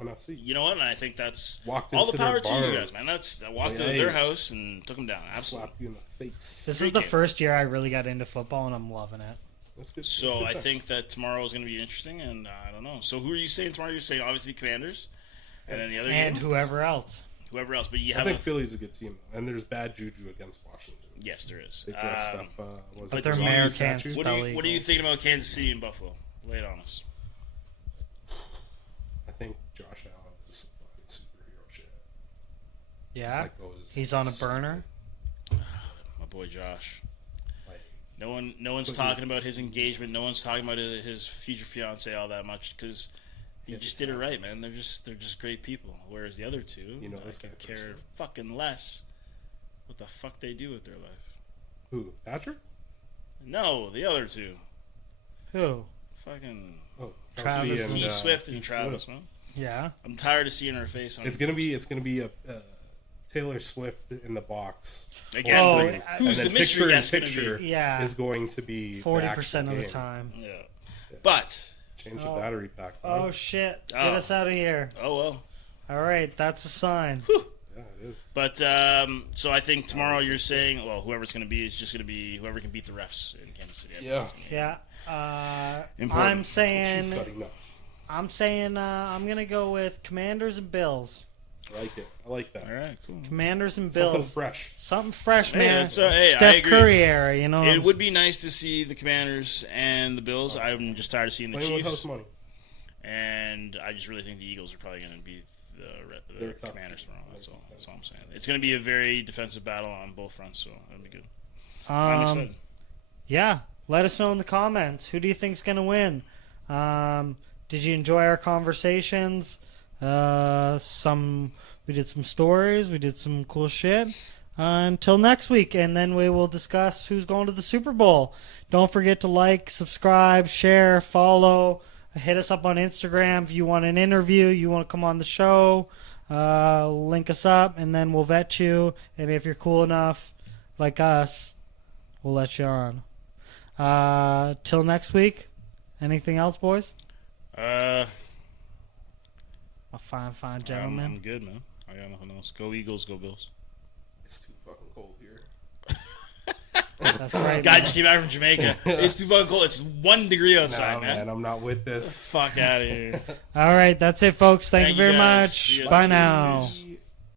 NFC. You know what? And I think that's Walked all the into their power to you barn. guys, man. I walked Hey. to their house and took them down. Absolutely. Slap you in the face. This Great is the game. first year I really got into football, and I'm loving it. That's good. So that's good I times. think that tomorrow is going to be interesting, and I don't know. So who are you saying tomorrow? You're saying obviously Commanders, and then the other And game, whoever else. whoever else. But you I have think Philly's a good team, and there's bad juju against Washington. yes, there is. They dressed up. Was But it their the mayor Zombie can't statue? What do you Spell What do you Eagles. think about Kansas City and Buffalo? Lay it on us. I think Josh Allen is some fucking superhero shit. Yeah, Like goes he's on a stupid. burner. My boy Josh. Like, No one's But talking he- about his engagement. No one's talking about his future fiance all that much because he Yeah, just did it right, man. They're just great people. Whereas the other two, You know I this could guy care personally. fucking less what the fuck they do with their life. who? Patrick? No, the other two, Who? fucking Oh, Travis. Kelsey T Swift and T. Travis, Swift. man. Yeah. I'm tired of seeing her face on It's gonna be a Taylor Swift in the box. again. Oh, like, who's and the then mystery picture in guest going to picture be? Yeah. is going to be 40% of the game. time. Yeah, but Change the Oh. battery pack. Oh dog. shit! Get Oh. us out of here. oh well. All right, that's a sign. Yeah, it is. But so I think tomorrow you're saying, well, whoever's going to be is just going to be whoever can beat the refs in Kansas City. I think Yeah. that's gonna be Yeah. important. I'm She's saying got enough. I'm gonna go with Commanders and Bills. I like it. I like that. All right, cool. Commanders and Something Bills. fresh. Something fresh, Hey, man. that's, hey, I Steph agree. Curry era, you know. It would be nice to see the Commanders and the Bills. I'm just tired of seeing the Playing with Chiefs, house money. and I just really think the Eagles are probably going to beat the They're a tough Commanders team. tomorrow. That's all I'm saying. It's going to be a very defensive battle on both fronts, so that'll be good. I'm excited. Yeah, let us know in the comments. Who do you think's gonna win? Did you enjoy our conversations? We did some stories. We did some cool shit. Until next week, and then we will discuss who's going to the Super Bowl. Don't forget to like, subscribe, share, follow. Hit us up on Instagram if you want an interview, you want to come on the show. Link us up, and then we'll vet you. And if you're cool enough, like us, we'll let you on. Till next week. Anything else, boys? A fine gentleman. I'm good, man. I got nothing else. Go Eagles, go Bills. It's too fucking cold here. That's right. Guy man. just came back from Jamaica. It's too fucking cold. It's 1 degree outside, Nah, man. man, I'm not with this. Fuck out of here. All right, that's it, folks. Thank you very guys. much. See ya. Bye now. Yeah.